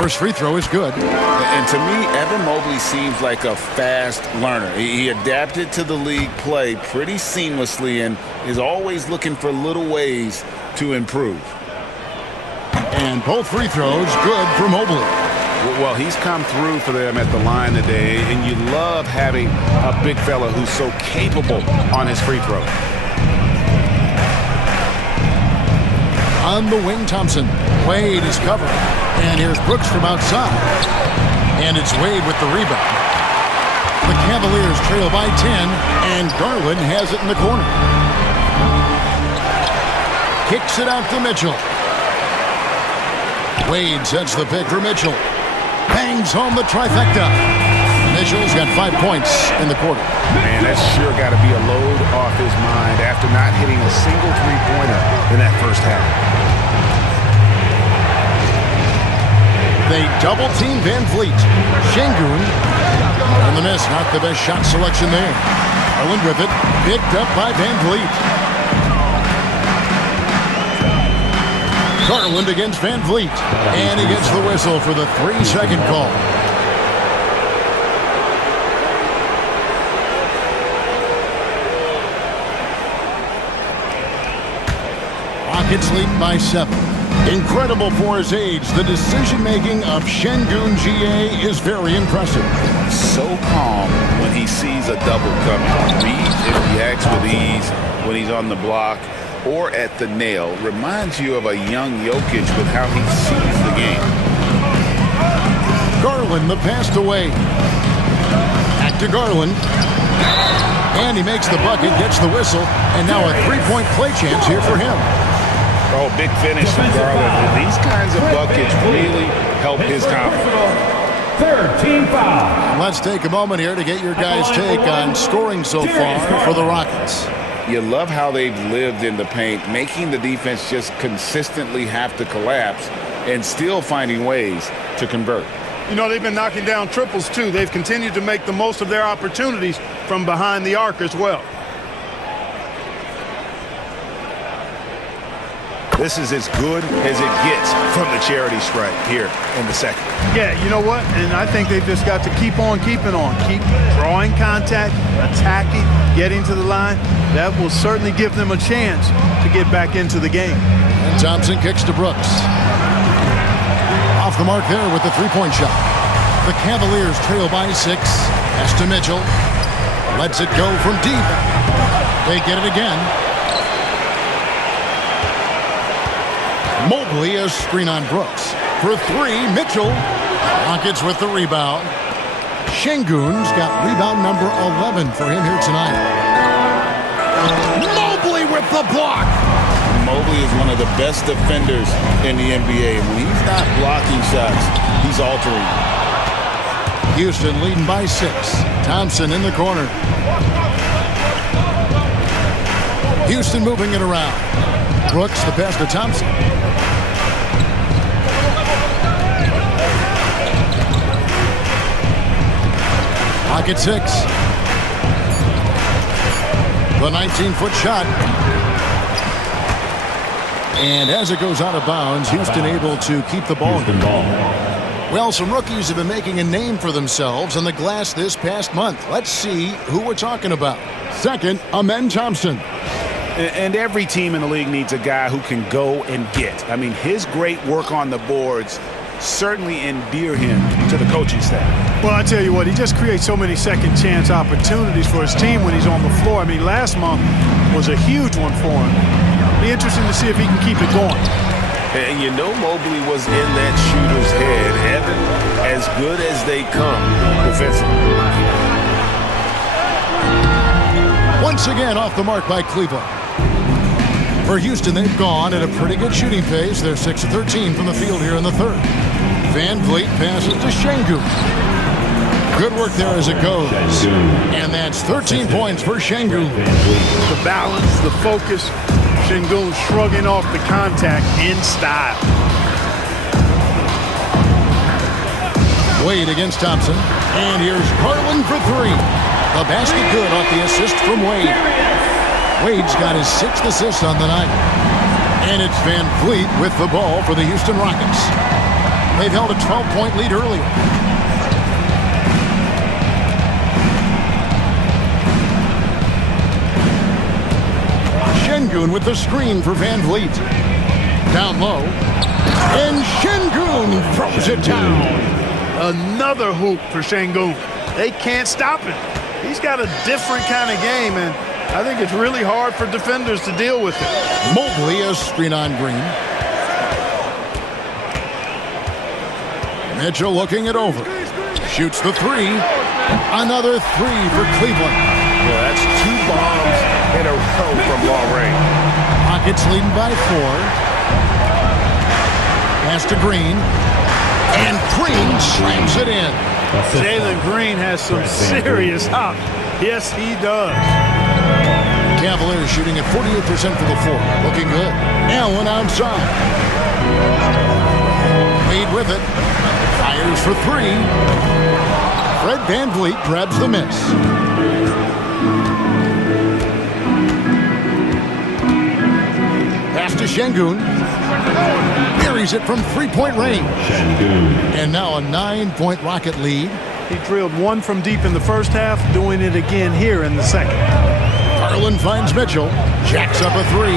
First free throw is good. And to me, Evan Mobley seems like a fast learner. He adapted to the league play pretty seamlessly and is always looking for little ways to improve. And both free throws good for Mobley. Well, he's come through for them at the line today, and you love having a big fella who's so capable on his free throw. On the wing, Thompson. Wade is covered. And here's Brooks from outside. And it's Wade with the rebound. The Cavaliers trail by 10, and Garland has it in the corner. Kicks it out to Mitchell. Wade sets the pick for Mitchell. Bangs home the trifecta. Mitchell's got 5 points in the quarter. Man, that's sure got to be a load off his mind after not hitting a single three-pointer in that first half. They double-team VanVleet. Şengün. And the miss, not the best shot selection there. Garland with it. Picked up by VanVleet. Garland against VanVleet. And he gets the whistle for the 3-second call. Rockets lead by 7. Incredible for his age, the decision-making of Şengün GA is very impressive. So calm when he sees a double coming. Reads and reacts with ease when he's on the block or at the nail. Reminds you of a young Jokic with how he sees the game. Garland, the pass away. Back to Garland. And he makes the bucket, gets the whistle, and now a 3-point play chance here for him. Oh, big finish from Garland. These kinds of buckets really help his confidence. Third team foul. Let's take a moment here to get your guys' take on scoring so far for the Rockets. You love how they've lived in the paint, making the defense just consistently have to collapse and still finding ways to convert. You know, they've been knocking down triples, too. They've continued to make the most of their opportunities from behind the arc as well. This is as good as it gets from the charity stripe here in the second. Yeah, you know what? And I think they've just got to keep on keeping on. Keep drawing contact, attacking, getting to the line. That will certainly give them a chance to get back into the game. And Thompson kicks to Brooks. Off the mark there with the 3-point shot. The Cavaliers trail by 6. Pass to Mitchell. Lets it go from deep. They get it again. Mobley, a screen on Brooks. For 3, Mitchell. Rockets with the rebound. Şengün's got rebound number 11 for him here tonight. Mobley with the block. Mobley is one of the best defenders in the NBA. When he's not blocking shots, he's altering. Houston leading by 6. Thompson in the corner. Houston moving it around. Brooks, the pass to Thompson. Pocket 6. The 19-foot shot. And as it goes out of bounds, Houston able to keep the ball. Well, some rookies have been making a name for themselves on the glass this past month. Let's see who we're talking about. Second, Amen Thompson. And every team in the league needs a guy who can go and get. I mean, his great work on the boards certainly endear him to the coaching staff. Well, I tell you what, he just creates so many second chance opportunities for his team when he's on the floor. I mean, last month was a huge one for him. Be interesting to see if he can keep it going. And you know Mobley was in that shooter's head. Evan, as good as they come defensively. Once again off the mark by Cleveland. For Houston, they've gone at a pretty good shooting pace. They're 6 of 13 from the field here in the third. Van Vliet passes to Şengün. Good work there as it goes. And that's 13 points for Şengün. The balance, the focus. Şengün shrugging off the contact in style. Wade against Thompson. And here's Garland for three. The basket good off the assist from Wade. Wade's got his 6th assist on the night. And it's Van Vliet with the ball for the Houston Rockets. They've held a 12-point lead earlier. Şengün with the screen for Van Vliet. Down low. And Şengün throws it down. Another hoop for Şengün. They can't stop him. He's got a different kind of game, and I think it's really hard for defenders to deal with it. Mobley a screen on Green. Mitchell looking it over. Shoots the three. Another three for Cleveland. Yeah, that's 2 bombs in a row from long range. Rockets leading by 4. Pass to Green. And Green slams it in. Jalen Green has some serious hop. Yes, he does. Cavaliers shooting at 48% for the floor. Looking good. Allen outside. Wade with it. Fires for 3. Fred VanVleet grabs the miss. Pass to Şengün. Buries it from 3-point range. And now a 9-point Rocket lead. He drilled 1 from deep in the first half, doing it again here in the second. Garland finds Mitchell. Jacks up a 3.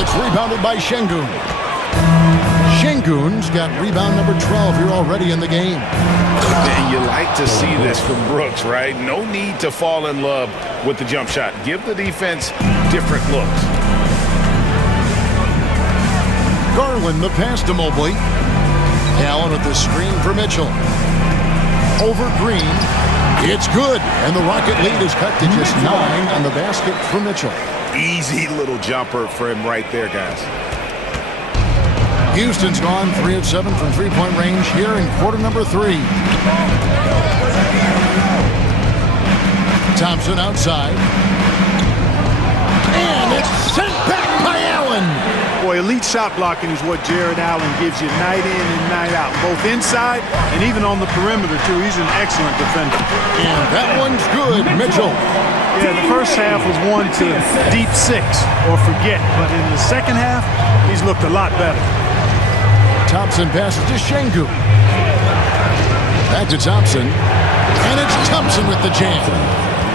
It's rebounded by Şengün. Şengün's got rebound number 12 here already in the game. And you like to see this from Brooks, right? No need to fall in love with the jump shot. Give the defense different looks. Garland the pass to Mobley. Allen with the screen for Mitchell. Over Green. It's good. And the Rocket lead is cut to just 9 on the basket for Mitchell. Easy little jumper for him right there, guys. Houston's gone 3 of 7 from 3-point range here in quarter number 3. Thompson outside. And it's sent back by Allen. Boy, elite shot blocking is what Jared Allen gives you night in and night out, both inside and even on the perimeter, too. He's an excellent defender. And that one's good, Mitchell. Yeah, the first half was 1 to deep 6 or forget, but in the second half, he's looked a lot better. Thompson passes to Şengün. Back to Thompson. And it's Thompson with the jam.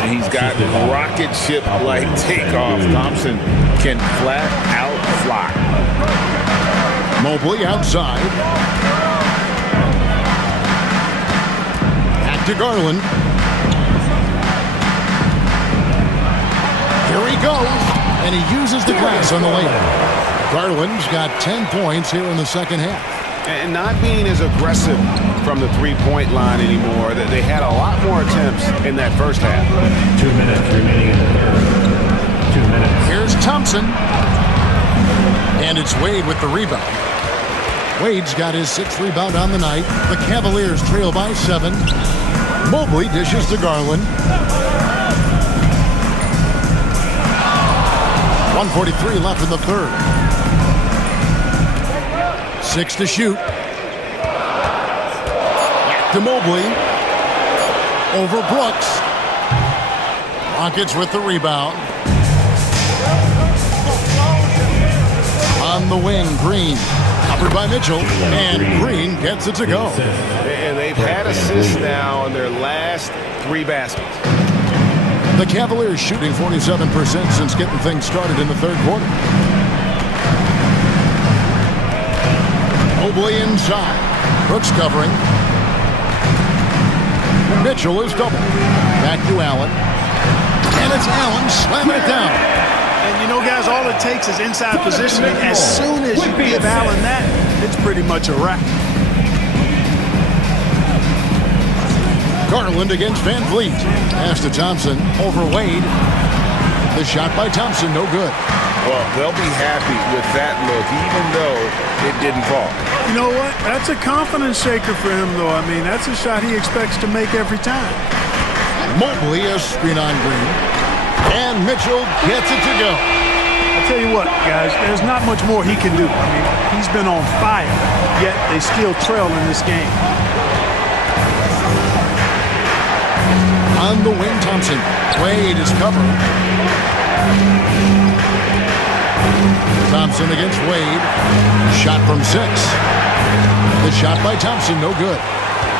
He's got rocket ship-like takeoff. Thompson can flat out fly. Mobley outside. Back to Garland. Here he goes. And he uses the glass on the layup. Garland's got 10 points here in the second half. And not being as aggressive from the 3-point line anymore. They had a lot more attempts in that first half. 2 minutes remaining in the third. 2 minutes. Here's Thompson. And it's Wade with the rebound. Wade's got his 6th rebound on the night. The Cavaliers trail by 7. Mobley dishes to Garland. 1:43 left in the third. 6 to shoot. Back to Mobley. over Brooks. Rockets with the rebound. On the wing, Green. Covered by Mitchell, and Green gets it to go. And they've had assists now on their last 3 baskets. The Cavaliers shooting 47% since getting things started in the third quarter. Mobley inside. Brooks covering. Mitchell is double. Back to Allen. And it's Allen slamming it down. And you know, guys, all it takes is inside positioning. As soon as you give Allen that, it's pretty much a wrap. Garland against Van Vliet. Pass to Thompson over Wade. The shot by Thompson, no good. Well, they'll be happy with that look, even though it didn't fall. You know what? That's a confidence shaker for him, though. I mean, that's a shot he expects to make every time. Mobley a screen on Green. And Mitchell gets it to go. I'll tell you what, guys, there's not much more he can do. I mean, he's been on fire, yet they still trail in this game. On the wing, Thompson. Wade is covered. Thompson against Wade. Shot from 6. The shot by Thompson, no good.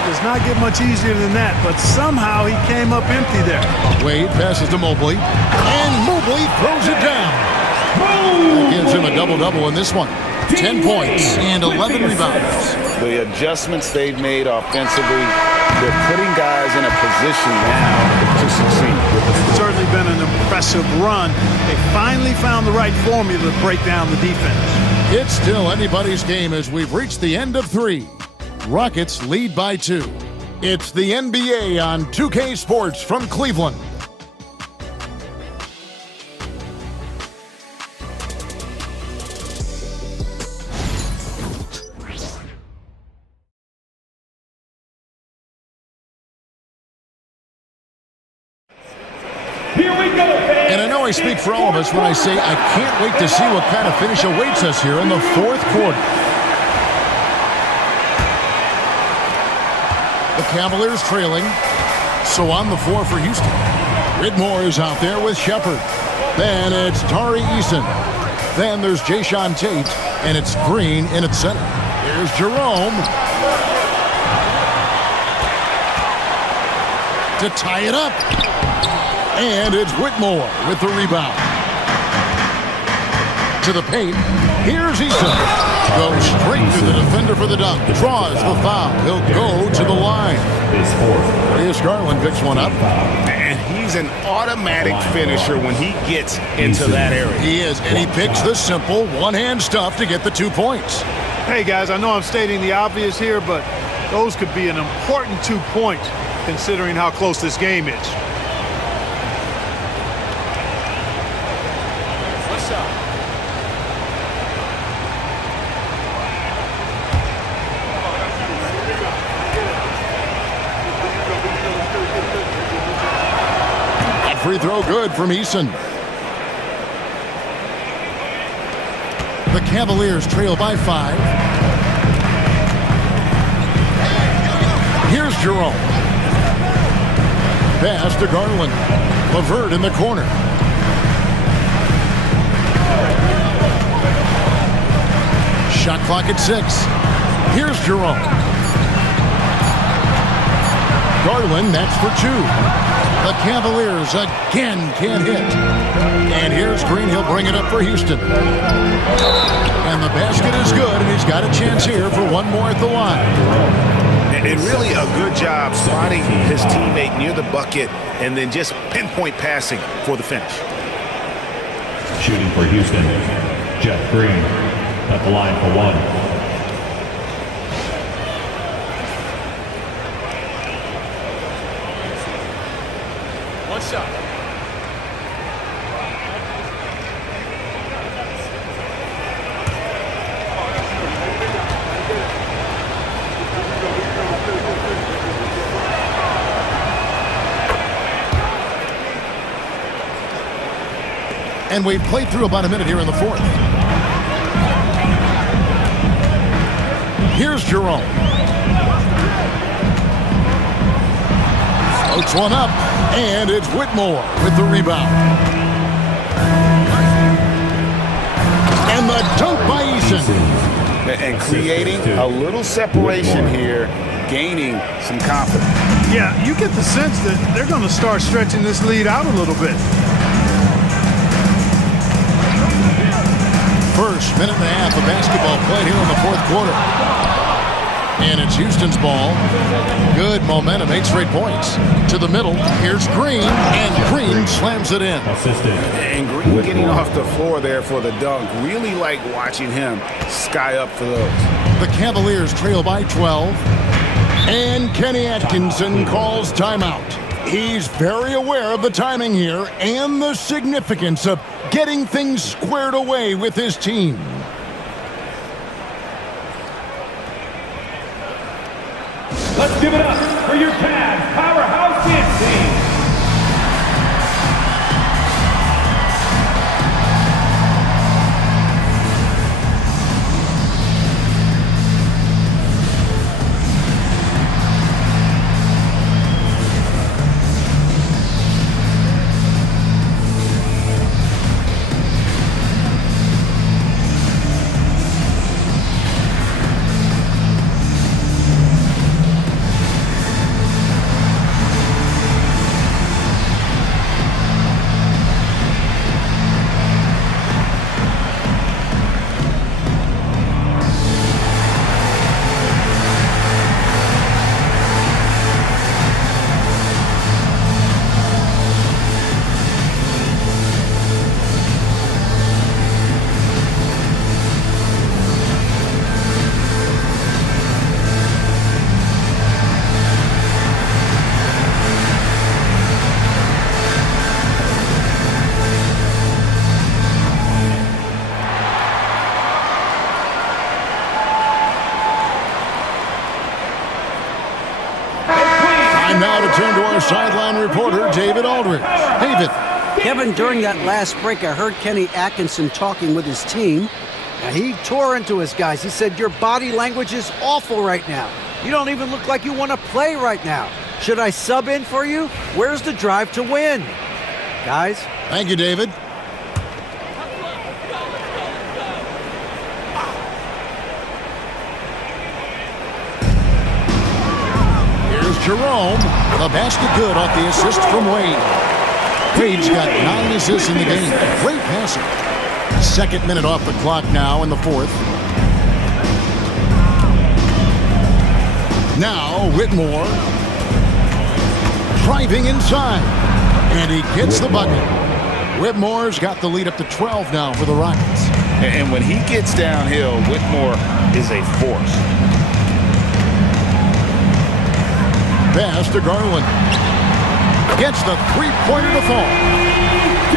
Does not get much easier than that, but somehow he came up empty there. Wade passes to Mobley, and Mobley throws it down. That gives him a double-double in this one. 10 points and 11 rebounds. The adjustments they've made offensively, they're putting guys in a position now to succeed. It's certainly been an impressive run. They finally found the right formula to break down the defense. It's still anybody's game as we've reached the end of 3. Rockets lead by 2. It's the NBA on 2K Sports from Cleveland. And I know I speak for all of us when I say I can't wait to see what kind of finish awaits us here in the fourth quarter. The Cavaliers trailing, so on the floor for Houston. Whitmore is out there with Shepard. Then it's Tari Eason. Then there's Jayshawn Tate, and it's Green in its center. Here's Jerome to tie it up. And it's Whitmore with the rebound. To the paint. Here's Eason. Goes straight to the defender for the dunk. Draws the foul. He'll go to the line. Darius Garland picks one up. And he's an automatic finisher when he gets into that area. He is, and he picks the simple one-hand stuff to get the 2 points. Hey, guys, I know I'm stating the obvious here, but those could be an important 2 points considering how close this game is. Free throw good from Eason. The Cavaliers trail by 5. Here's Jerome. Pass to Garland. LeVert in the corner. Shot clock at 6. Here's Jerome. Garland, that's for 2. The Cavaliers again can't hit. And here's Green. He'll bring it up for Houston. And the basket is good, and he's got a chance here for one more at the line. And really a good job spotting his teammate near the bucket and then just pinpoint passing for the finish. Shooting for Houston, Jeff Green at the line for 1. Shot. And we've played through about a minute here in the fourth. Here's Jerome. Puts one up, and it's Whitmore with the rebound. And the dunk by Eason. And creating a little separation here, gaining some confidence. Yeah, you get the sense that they're going to start stretching this lead out a little bit. First minute and a half of basketball played here in the fourth quarter. And it's Houston's ball. Good momentum, 8 straight points. To the middle, here's Green, and Green slams it in. And Green getting off the floor there for the dunk. Really like watching him sky up for those. The Cavaliers trail by 12. And Kenny Atkinson calls timeout. He's very aware of the timing here and the significance of getting things squared away with his team. Let's give it up for your Cavs powerhouse dance team. Now to turn to our sideline reporter, David Aldridge. David. Kevin, during that last break, I heard Kenny Atkinson talking with his team. And he tore into his guys. He said, your body language is awful right now. You don't even look like you want to play right now. Should I sub in for you? Where's the drive to win? Guys? Thank you, David. Jerome, the basket good off the assist from Wade. Wade's got 9 assists in the game. Great passer. Second minute off the clock now in the fourth. Now Whitmore driving inside, and he gets the bucket. Whitmore's got the lead up to 12 now for the Rockets. And when he gets downhill, Whitmore is a force. Pass to Garland. Gets the three-pointer to fall.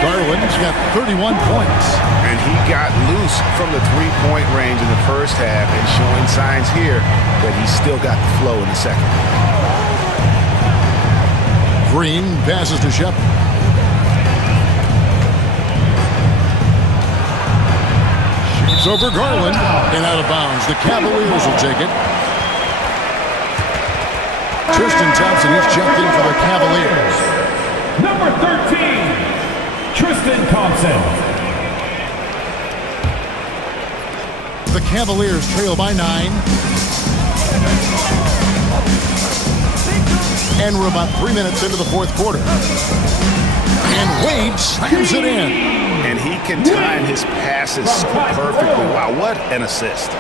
Garland's got 31 points. And he got loose from the three-point range in the first half and showing signs here that he's still got the flow in the second. Green passes to Shepard. Shoots over Garland and out of bounds. The Cavaliers will take it. Tristan Thompson is checked in for the Cavaliers. Number 13, Tristan Thompson. The Cavaliers trail by 9. And we're about 3 minutes into the fourth quarter. And Wade slams it in. And he can time his passes perfectly. Wow, what an assist.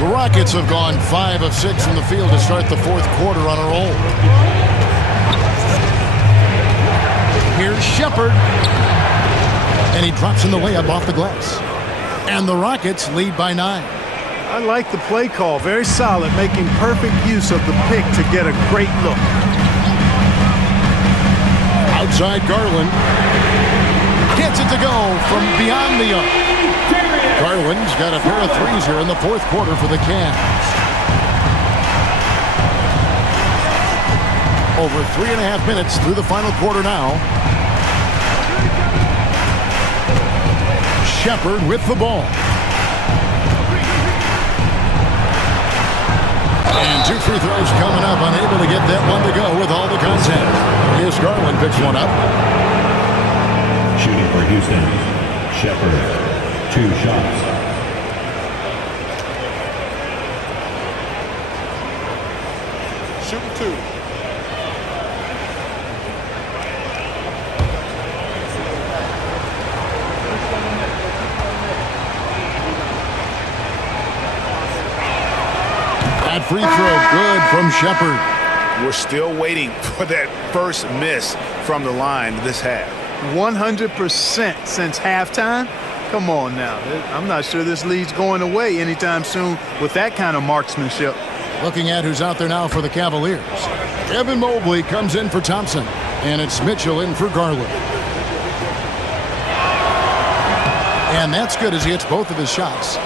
The Rockets have gone 5 of 6 from the field to start the fourth quarter on a roll. Here's Shepard. And he drops in the layup off the glass. And the Rockets lead by 9. I like the play call. Very solid, making perfect use of the pick to get a great look. Outside Garland. Gets it to go from beyond the arc. Garland's got a pair of threes here in the fourth quarter for the Cavs. Over 3.5 minutes through the final quarter now. Shepard with the ball. And 2 free throws coming up. Unable to get that one to go with all the contact. Here's Garland, picks one up. Shooting for Houston, Shepherd. 2 shots. Shooting 2. That free throw good from Shepherd. We're still waiting for that first miss from the line this half. 100% since halftime. Come on now. I'm not sure this lead's going away anytime soon with that kind of marksmanship. Looking at who's out there now for the Cavaliers. Evan Mobley comes in for Thompson. And it's Mitchell in for Garland. And that's good as he hits both of his shots.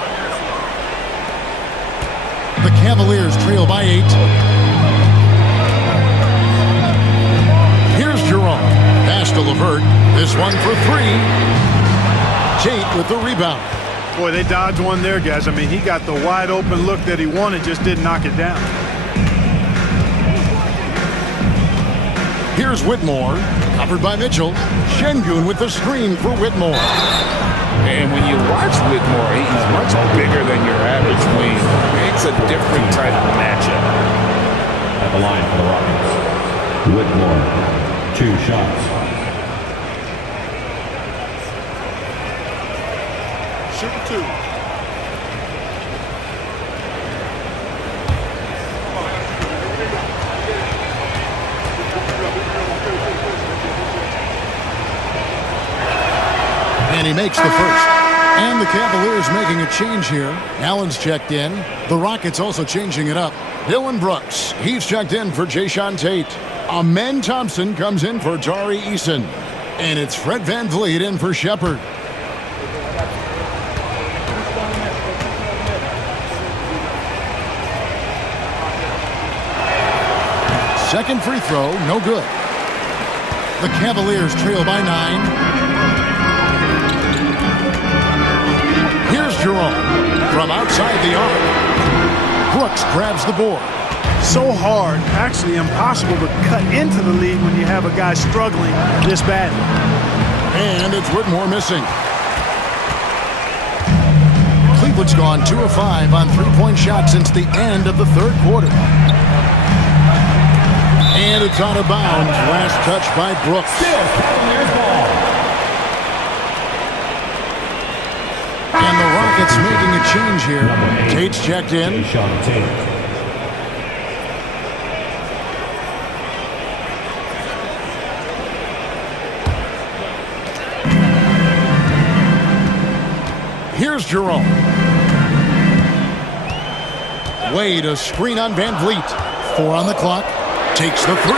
The Cavaliers trail by 8. Here's Jerome. Pass to LeVert. This one for 3. Tate with the rebound. Boy, they dodged one there, guys. I mean, he got the wide open look that he wanted, just didn't knock it down. Here's Whitmore. Covered by Mitchell. Şengün with the screen for Whitmore. And when you watch Whitmore, he's much bigger than your average wing. It's a different type of matchup. At the line for the Rockets, Whitmore. 2 shots. Shooting 2. And he makes the first. And the Cavaliers making a change here. Allen's checked in. The Rockets also changing it up. Dylan Brooks, he's checked in for Jayshawn Tate. Amen Thompson comes in for Tari Eason. And it's Fred VanVleet in for Shepherd. Second free throw, no good. The Cavaliers trail by 9. Here's Jerome from outside the arc. Brooks grabs the board. So hard, actually impossible to cut into the lead when you have a guy struggling this badly. And it's Whitmore missing. Cleveland's gone 2 of 5 on 3-point shots since the end of the third quarter. And it's out of bounds. Last touch by Brooks. And the Rockets making a change here. Tate's checked in. Here's Jerome. Wade, a screen on VanVleet. 4 on the clock. Takes the 3.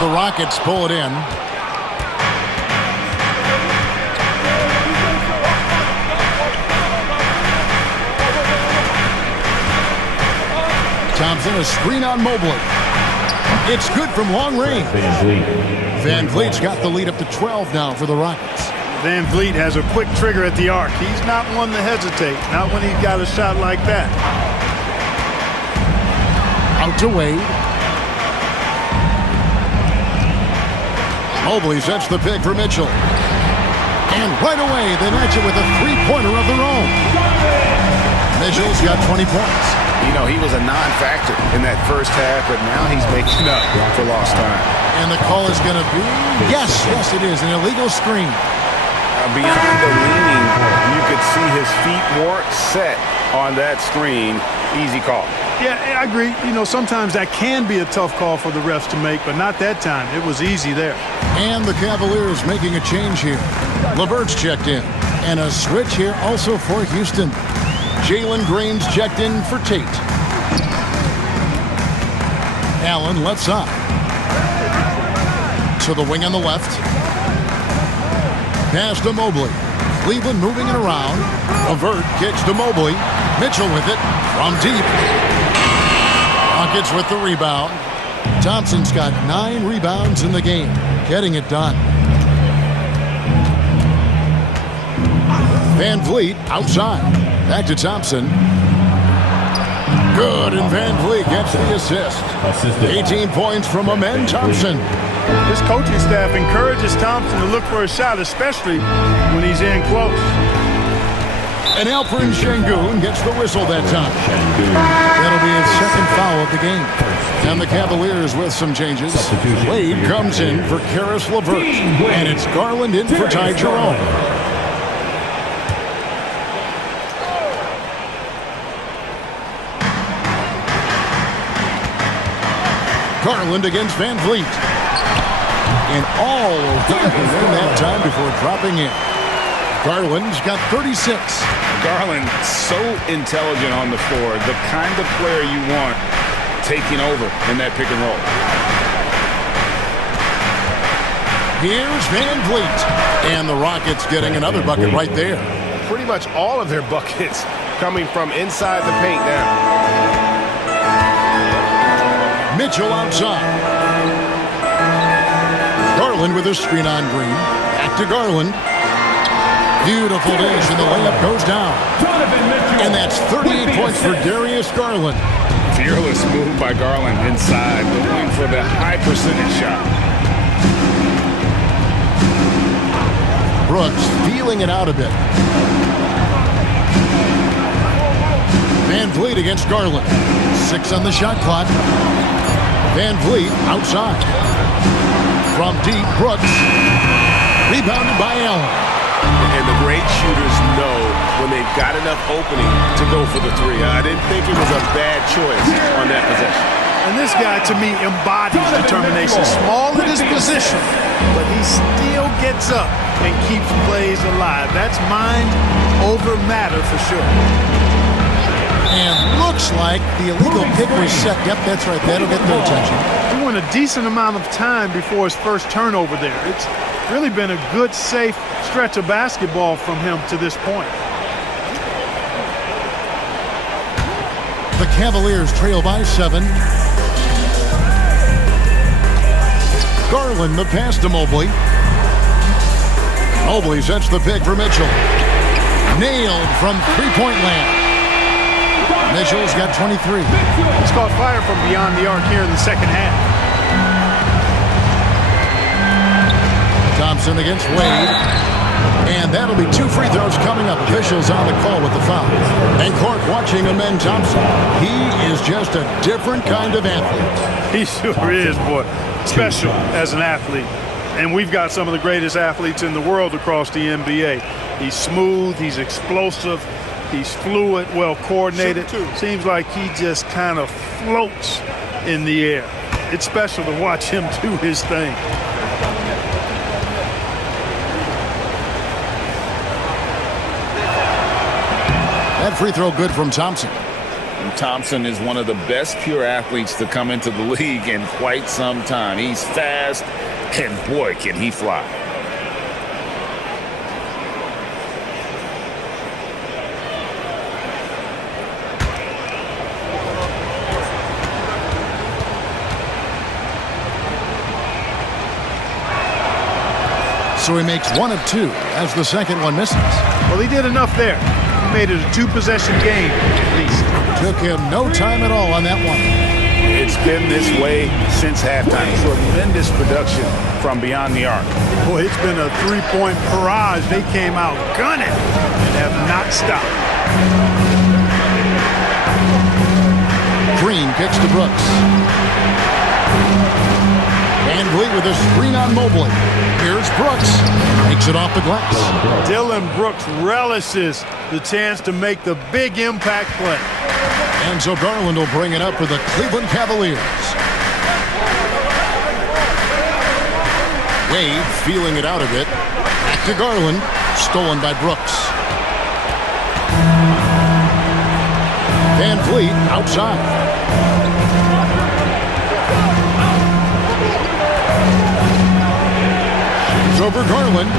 The Rockets pull it in. Thompson, a screen on Mobley. It's good from long range. VanVleet's got the lead up to 12 now for the Rockets. VanVleet has a quick trigger at the arc. He's not one to hesitate, not when he's got a shot like that. Out to Wade. Mobley sets the pick for Mitchell. And right away, they match it with a 3-pointer of their own. Mitchell's got 20 points. You know, he was a non-factor in that first half, but now he's making up for lost time. And the call is going to be, yes, it is, an illegal screen. Beyond the leaning, you could see his feet weren't set on that screen. Easy call. Yeah, I agree. You know, sometimes that can be a tough call for the refs to make, but not that time. It was easy there. And the Cavaliers making a change here. LeVert's checked in. And a switch here also for Houston. Jalen Green's checked in for Tate. Allen lets up. To the wing on the left. Pass to Mobley. Cleveland moving it around. LeVert kicks to Mobley. Mitchell with it from deep. Rockets with the rebound. Thompson's got 9 rebounds in the game. Getting it done. VanVleet outside. Back to Thompson. Good, and Van Vliet gets the assist. 18 points from Amen Thompson. This coaching staff encourages Thompson to look for a shot, especially when he's in close. And Alperen Şengün gets the whistle that time. That'll be his second foul of the game. And the Cavaliers with some changes. Wade comes in for Karis LeVert. And it's Garland in for Ty Jerome. Garland against Van Vliet. And all in that time before dropping in. Garland's got 36. Garland, so intelligent on the floor. The kind of player you want taking over in that pick and roll. Here's Van Vliet. And the Rockets getting another bucket right there. Pretty much all of their buckets coming from inside the paint now. Mitchell outside. Garland with a screen on Green. Back to Garland. Beautiful dish, and the layup goes down. And that's 38 points for Darius Garland. Fearless move by Garland inside, going for the high percentage shot. Brooks feeling it out a bit. Van Vliet against Garland. 6 on the shot clock. Van Vliet outside. From deep, Brooks. Rebounded by Allen. And the great shooters know when they've got enough opening to go for the three. I didn't think it was a bad choice on that possession. And this guy, to me, embodies determination. Small in his position, but he still gets up and keeps plays alive. That's mind over matter for sure. And looks like the illegal pick was set. Yep, that's right. That'll get their attention. He went a decent amount of time before his first turnover there. It's really been a good, safe stretch of basketball from him to this point. The Cavaliers trail by 7. Garland the pass to Mobley. Mobley sets the pick for Mitchell. Nailed from three-point land. Mitchell's got 23. He's caught fire from beyond the arc here in the second half. Thompson against Wade. And that'll be 2 free throws coming up. Officials on the call with the foul. And court watching Amen Thompson. He is just a different kind of athlete. He sure is, boy. Special as an athlete. And we've got some of the greatest athletes in the world across the NBA. He's smooth, he's explosive, he's fluid, well coordinated. Seems like he just kind of floats in the air. It's special to watch him do his thing. That free throw good from Thompson. And Thompson is one of the best pure athletes to come into the league in quite some time. He's fast, and boy, can he fly. So he makes 1 of 2 as the second one misses. Well, he did enough there. He made it a 2-possession game, at least. Took him no time at all on that one. It's been this way since halftime. Tremendous production from beyond the arc. Boy, it's been a 3-point barrage. They came out gunning and have not stopped. Green kicks to Brooks. Van Vliet with a screen on Mobley. Here's Brooks. Makes it off the glass. Dylan Brooks relishes the chance to make the big impact play. And so Garland will bring it up for the Cleveland Cavaliers. Wade feeling it out a bit. Back to Garland. Stolen by Brooks. Van Vliet outside. Over Garland.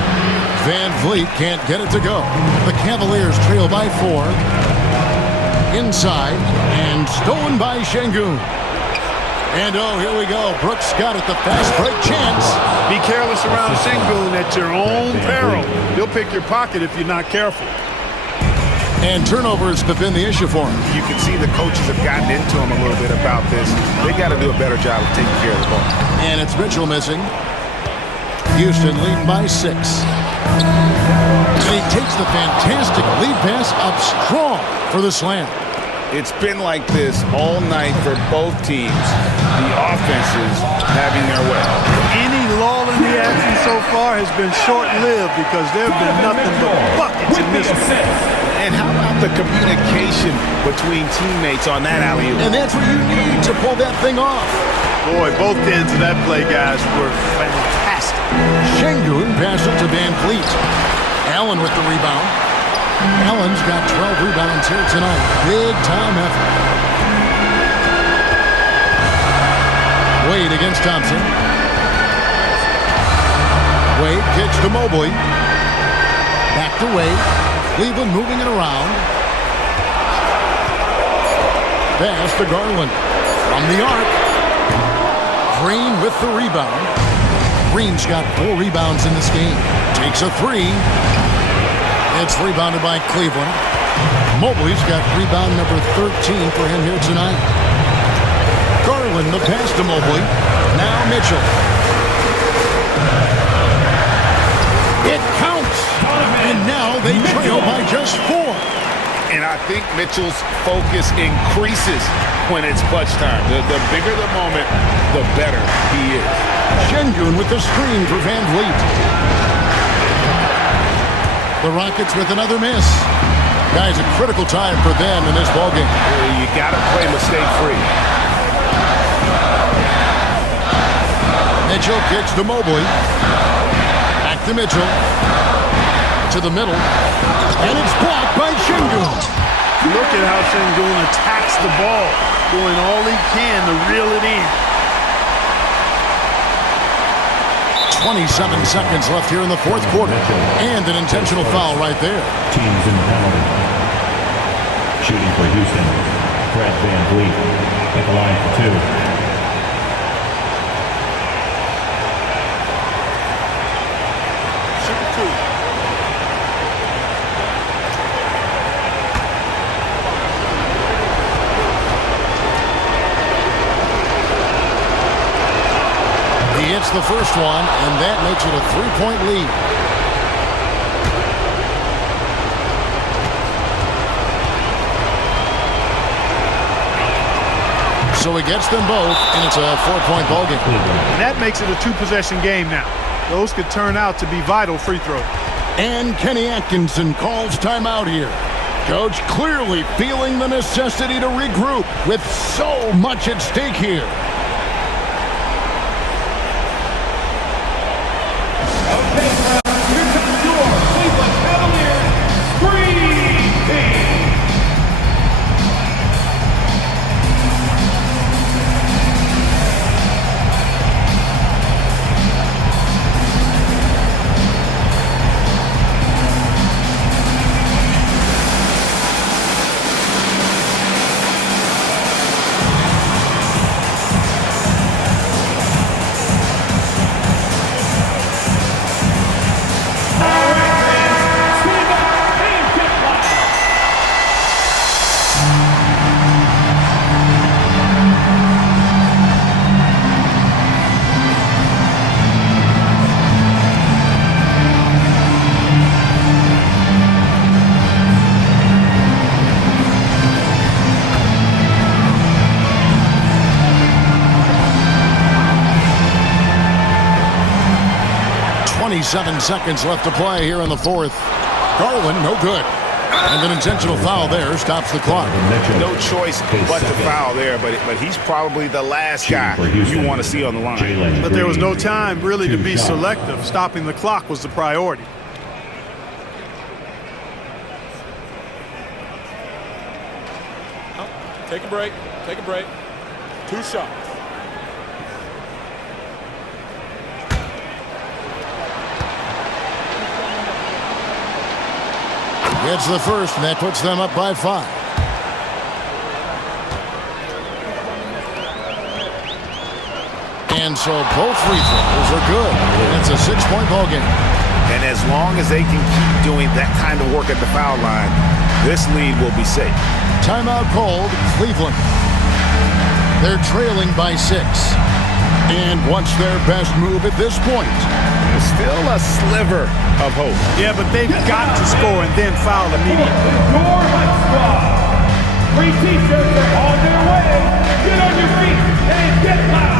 Van Vliet can't get it to go. The Cavaliers trail by 4. Inside and stolen by Şengün. And oh, here we go. Brooks got it. The fast break chance. Be careless around Şengün at your own peril. He'll pick your pocket if you're not careful. And turnovers have been the issue for him. You can see the coaches have gotten into him a little bit about this. They got to do a better job of taking care of the ball. And it's Mitchell missing. Houston leading by 6. And he takes the fantastic lead pass up strong for the slam. It's been like this all night for both teams. The offenses having their way. Any lull in the action so far has been short-lived because there have been nothing but buckets in this one. And how about the communication between teammates on that alley-oop? And that's what you need to pull that thing off. Boy, both ends of that play, guys, were fantastic. Şengün passed it to Van Fleet. Allen with the rebound. Allen's got 12 rebounds here tonight. Big time effort. Wade against Thompson. Wade kicks to Mobley. Back to Wade. Cleveland moving it around. Pass to Garland. From the arc. Green with the rebound. Green's got 4 rebounds in this game. Takes a 3. It's rebounded by Cleveland. Mobley's got rebound number 13 for him here tonight. Garland, the pass to Mobley. Now Mitchell. It counts. And now they trail by just 4. And I think Mitchell's focus increases when it's clutch time. The bigger the moment, the better he is. Şengün with the screen for Van Vliet. The Rockets with another miss. Guys, a critical time for them in this ballgame. You got to play mistake-free. Mitchell kicks to Mobley. Back to Mitchell. To the middle. And it's blocked by Şengün. Look at how Şengün attacks the ball, doing all he can to reel it in. 27 seconds left here in the fourth quarter. And an intentional foul right there. Teams in the penalty. Shooting for Houston, Fred Van Vliet at the line for 2. He hits the first one, and that makes it a 3-point lead. So he gets them both, and it's a 4-point ballgame. And that makes it a 2-possession game now. Those could turn out to be vital free throws. And Kenny Atkinson calls timeout here. Coach clearly feeling the necessity to regroup with so much at stake here. Seven seconds left to play here in the fourth. Garland, no good. And an intentional foul there stops the clock. No choice but to foul there, but he's probably the last guy you want to see on the line. But there was no time really to be selective. Stopping the clock was the priority. Take a break. Take a break. 2 shots. Gets the first, and that puts them up by 5. And so both free throws are good. It's a 6-point ball game. And as long as they can keep doing that kind of work at the foul line, this lead will be safe. Timeout called, Cleveland. They're trailing by 6. And what's their best move at this point? Still a sliver of hope. Yeah, but they've got to score and then foul immediately. Your Hut Squad. 3 T-shirts are on their way. Get on your feet and get loud.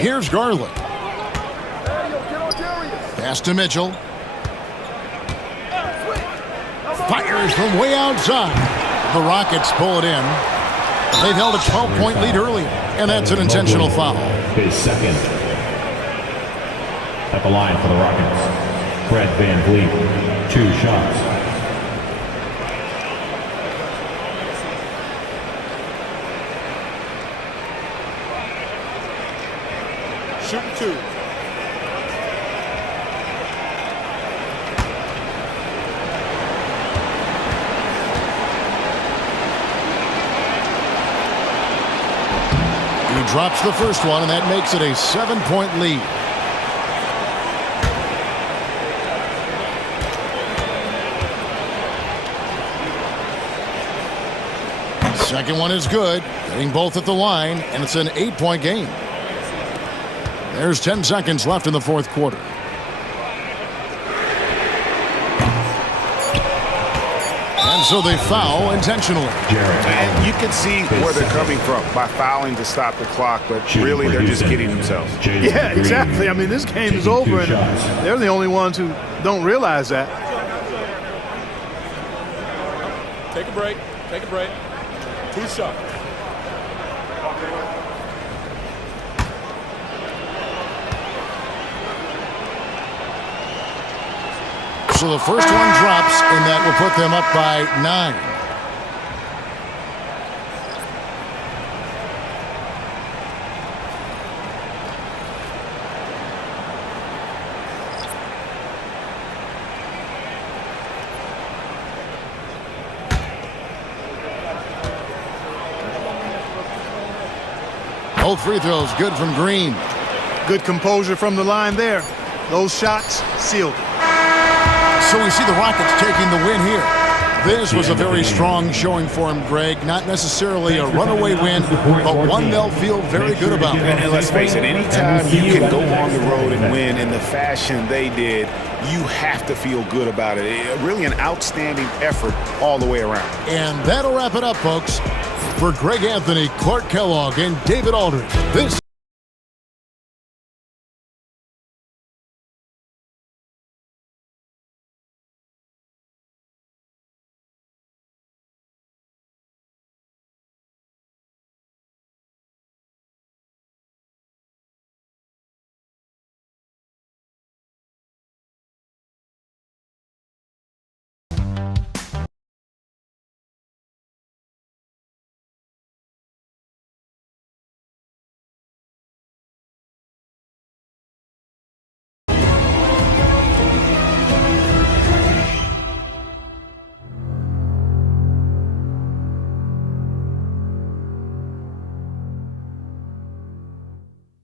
Here's Garland. Pass to Mitchell. Fires from way outside. The Rockets pull it in. They've held a 12-point lead earlier, and that's an intentional foul. His second. At the line for the Rockets, Fred VanVleet, 2 shots. Shooting 2. He drops the first one, and that makes it a 7-point lead. Second one is good, hitting both at the line, and it's an 8-point game. There's 10 seconds left in the fourth quarter. And so they foul intentionally. And you can see where they're coming from by fouling to stop the clock, but really they're just kidding themselves. Yeah, exactly. I mean, this game is over, and they're the only ones who don't realize that. Take a break. Take a break. 2 shots. So the first one drops, and that will put them up by 9. Both free throws good from Green. Good composure from the line there. Those shots sealed it. So we see the Rockets taking the win here. This was a very strong showing for him, Greg. Not necessarily a runaway win, but one they'll feel very good about. And let's face it, anytime you can go on the road and win in the fashion they did, you have to feel good about it. Really an outstanding effort all the way around. And that'll wrap it up, folks. For Greg Anthony, Clark Kellogg, and David Aldridge, this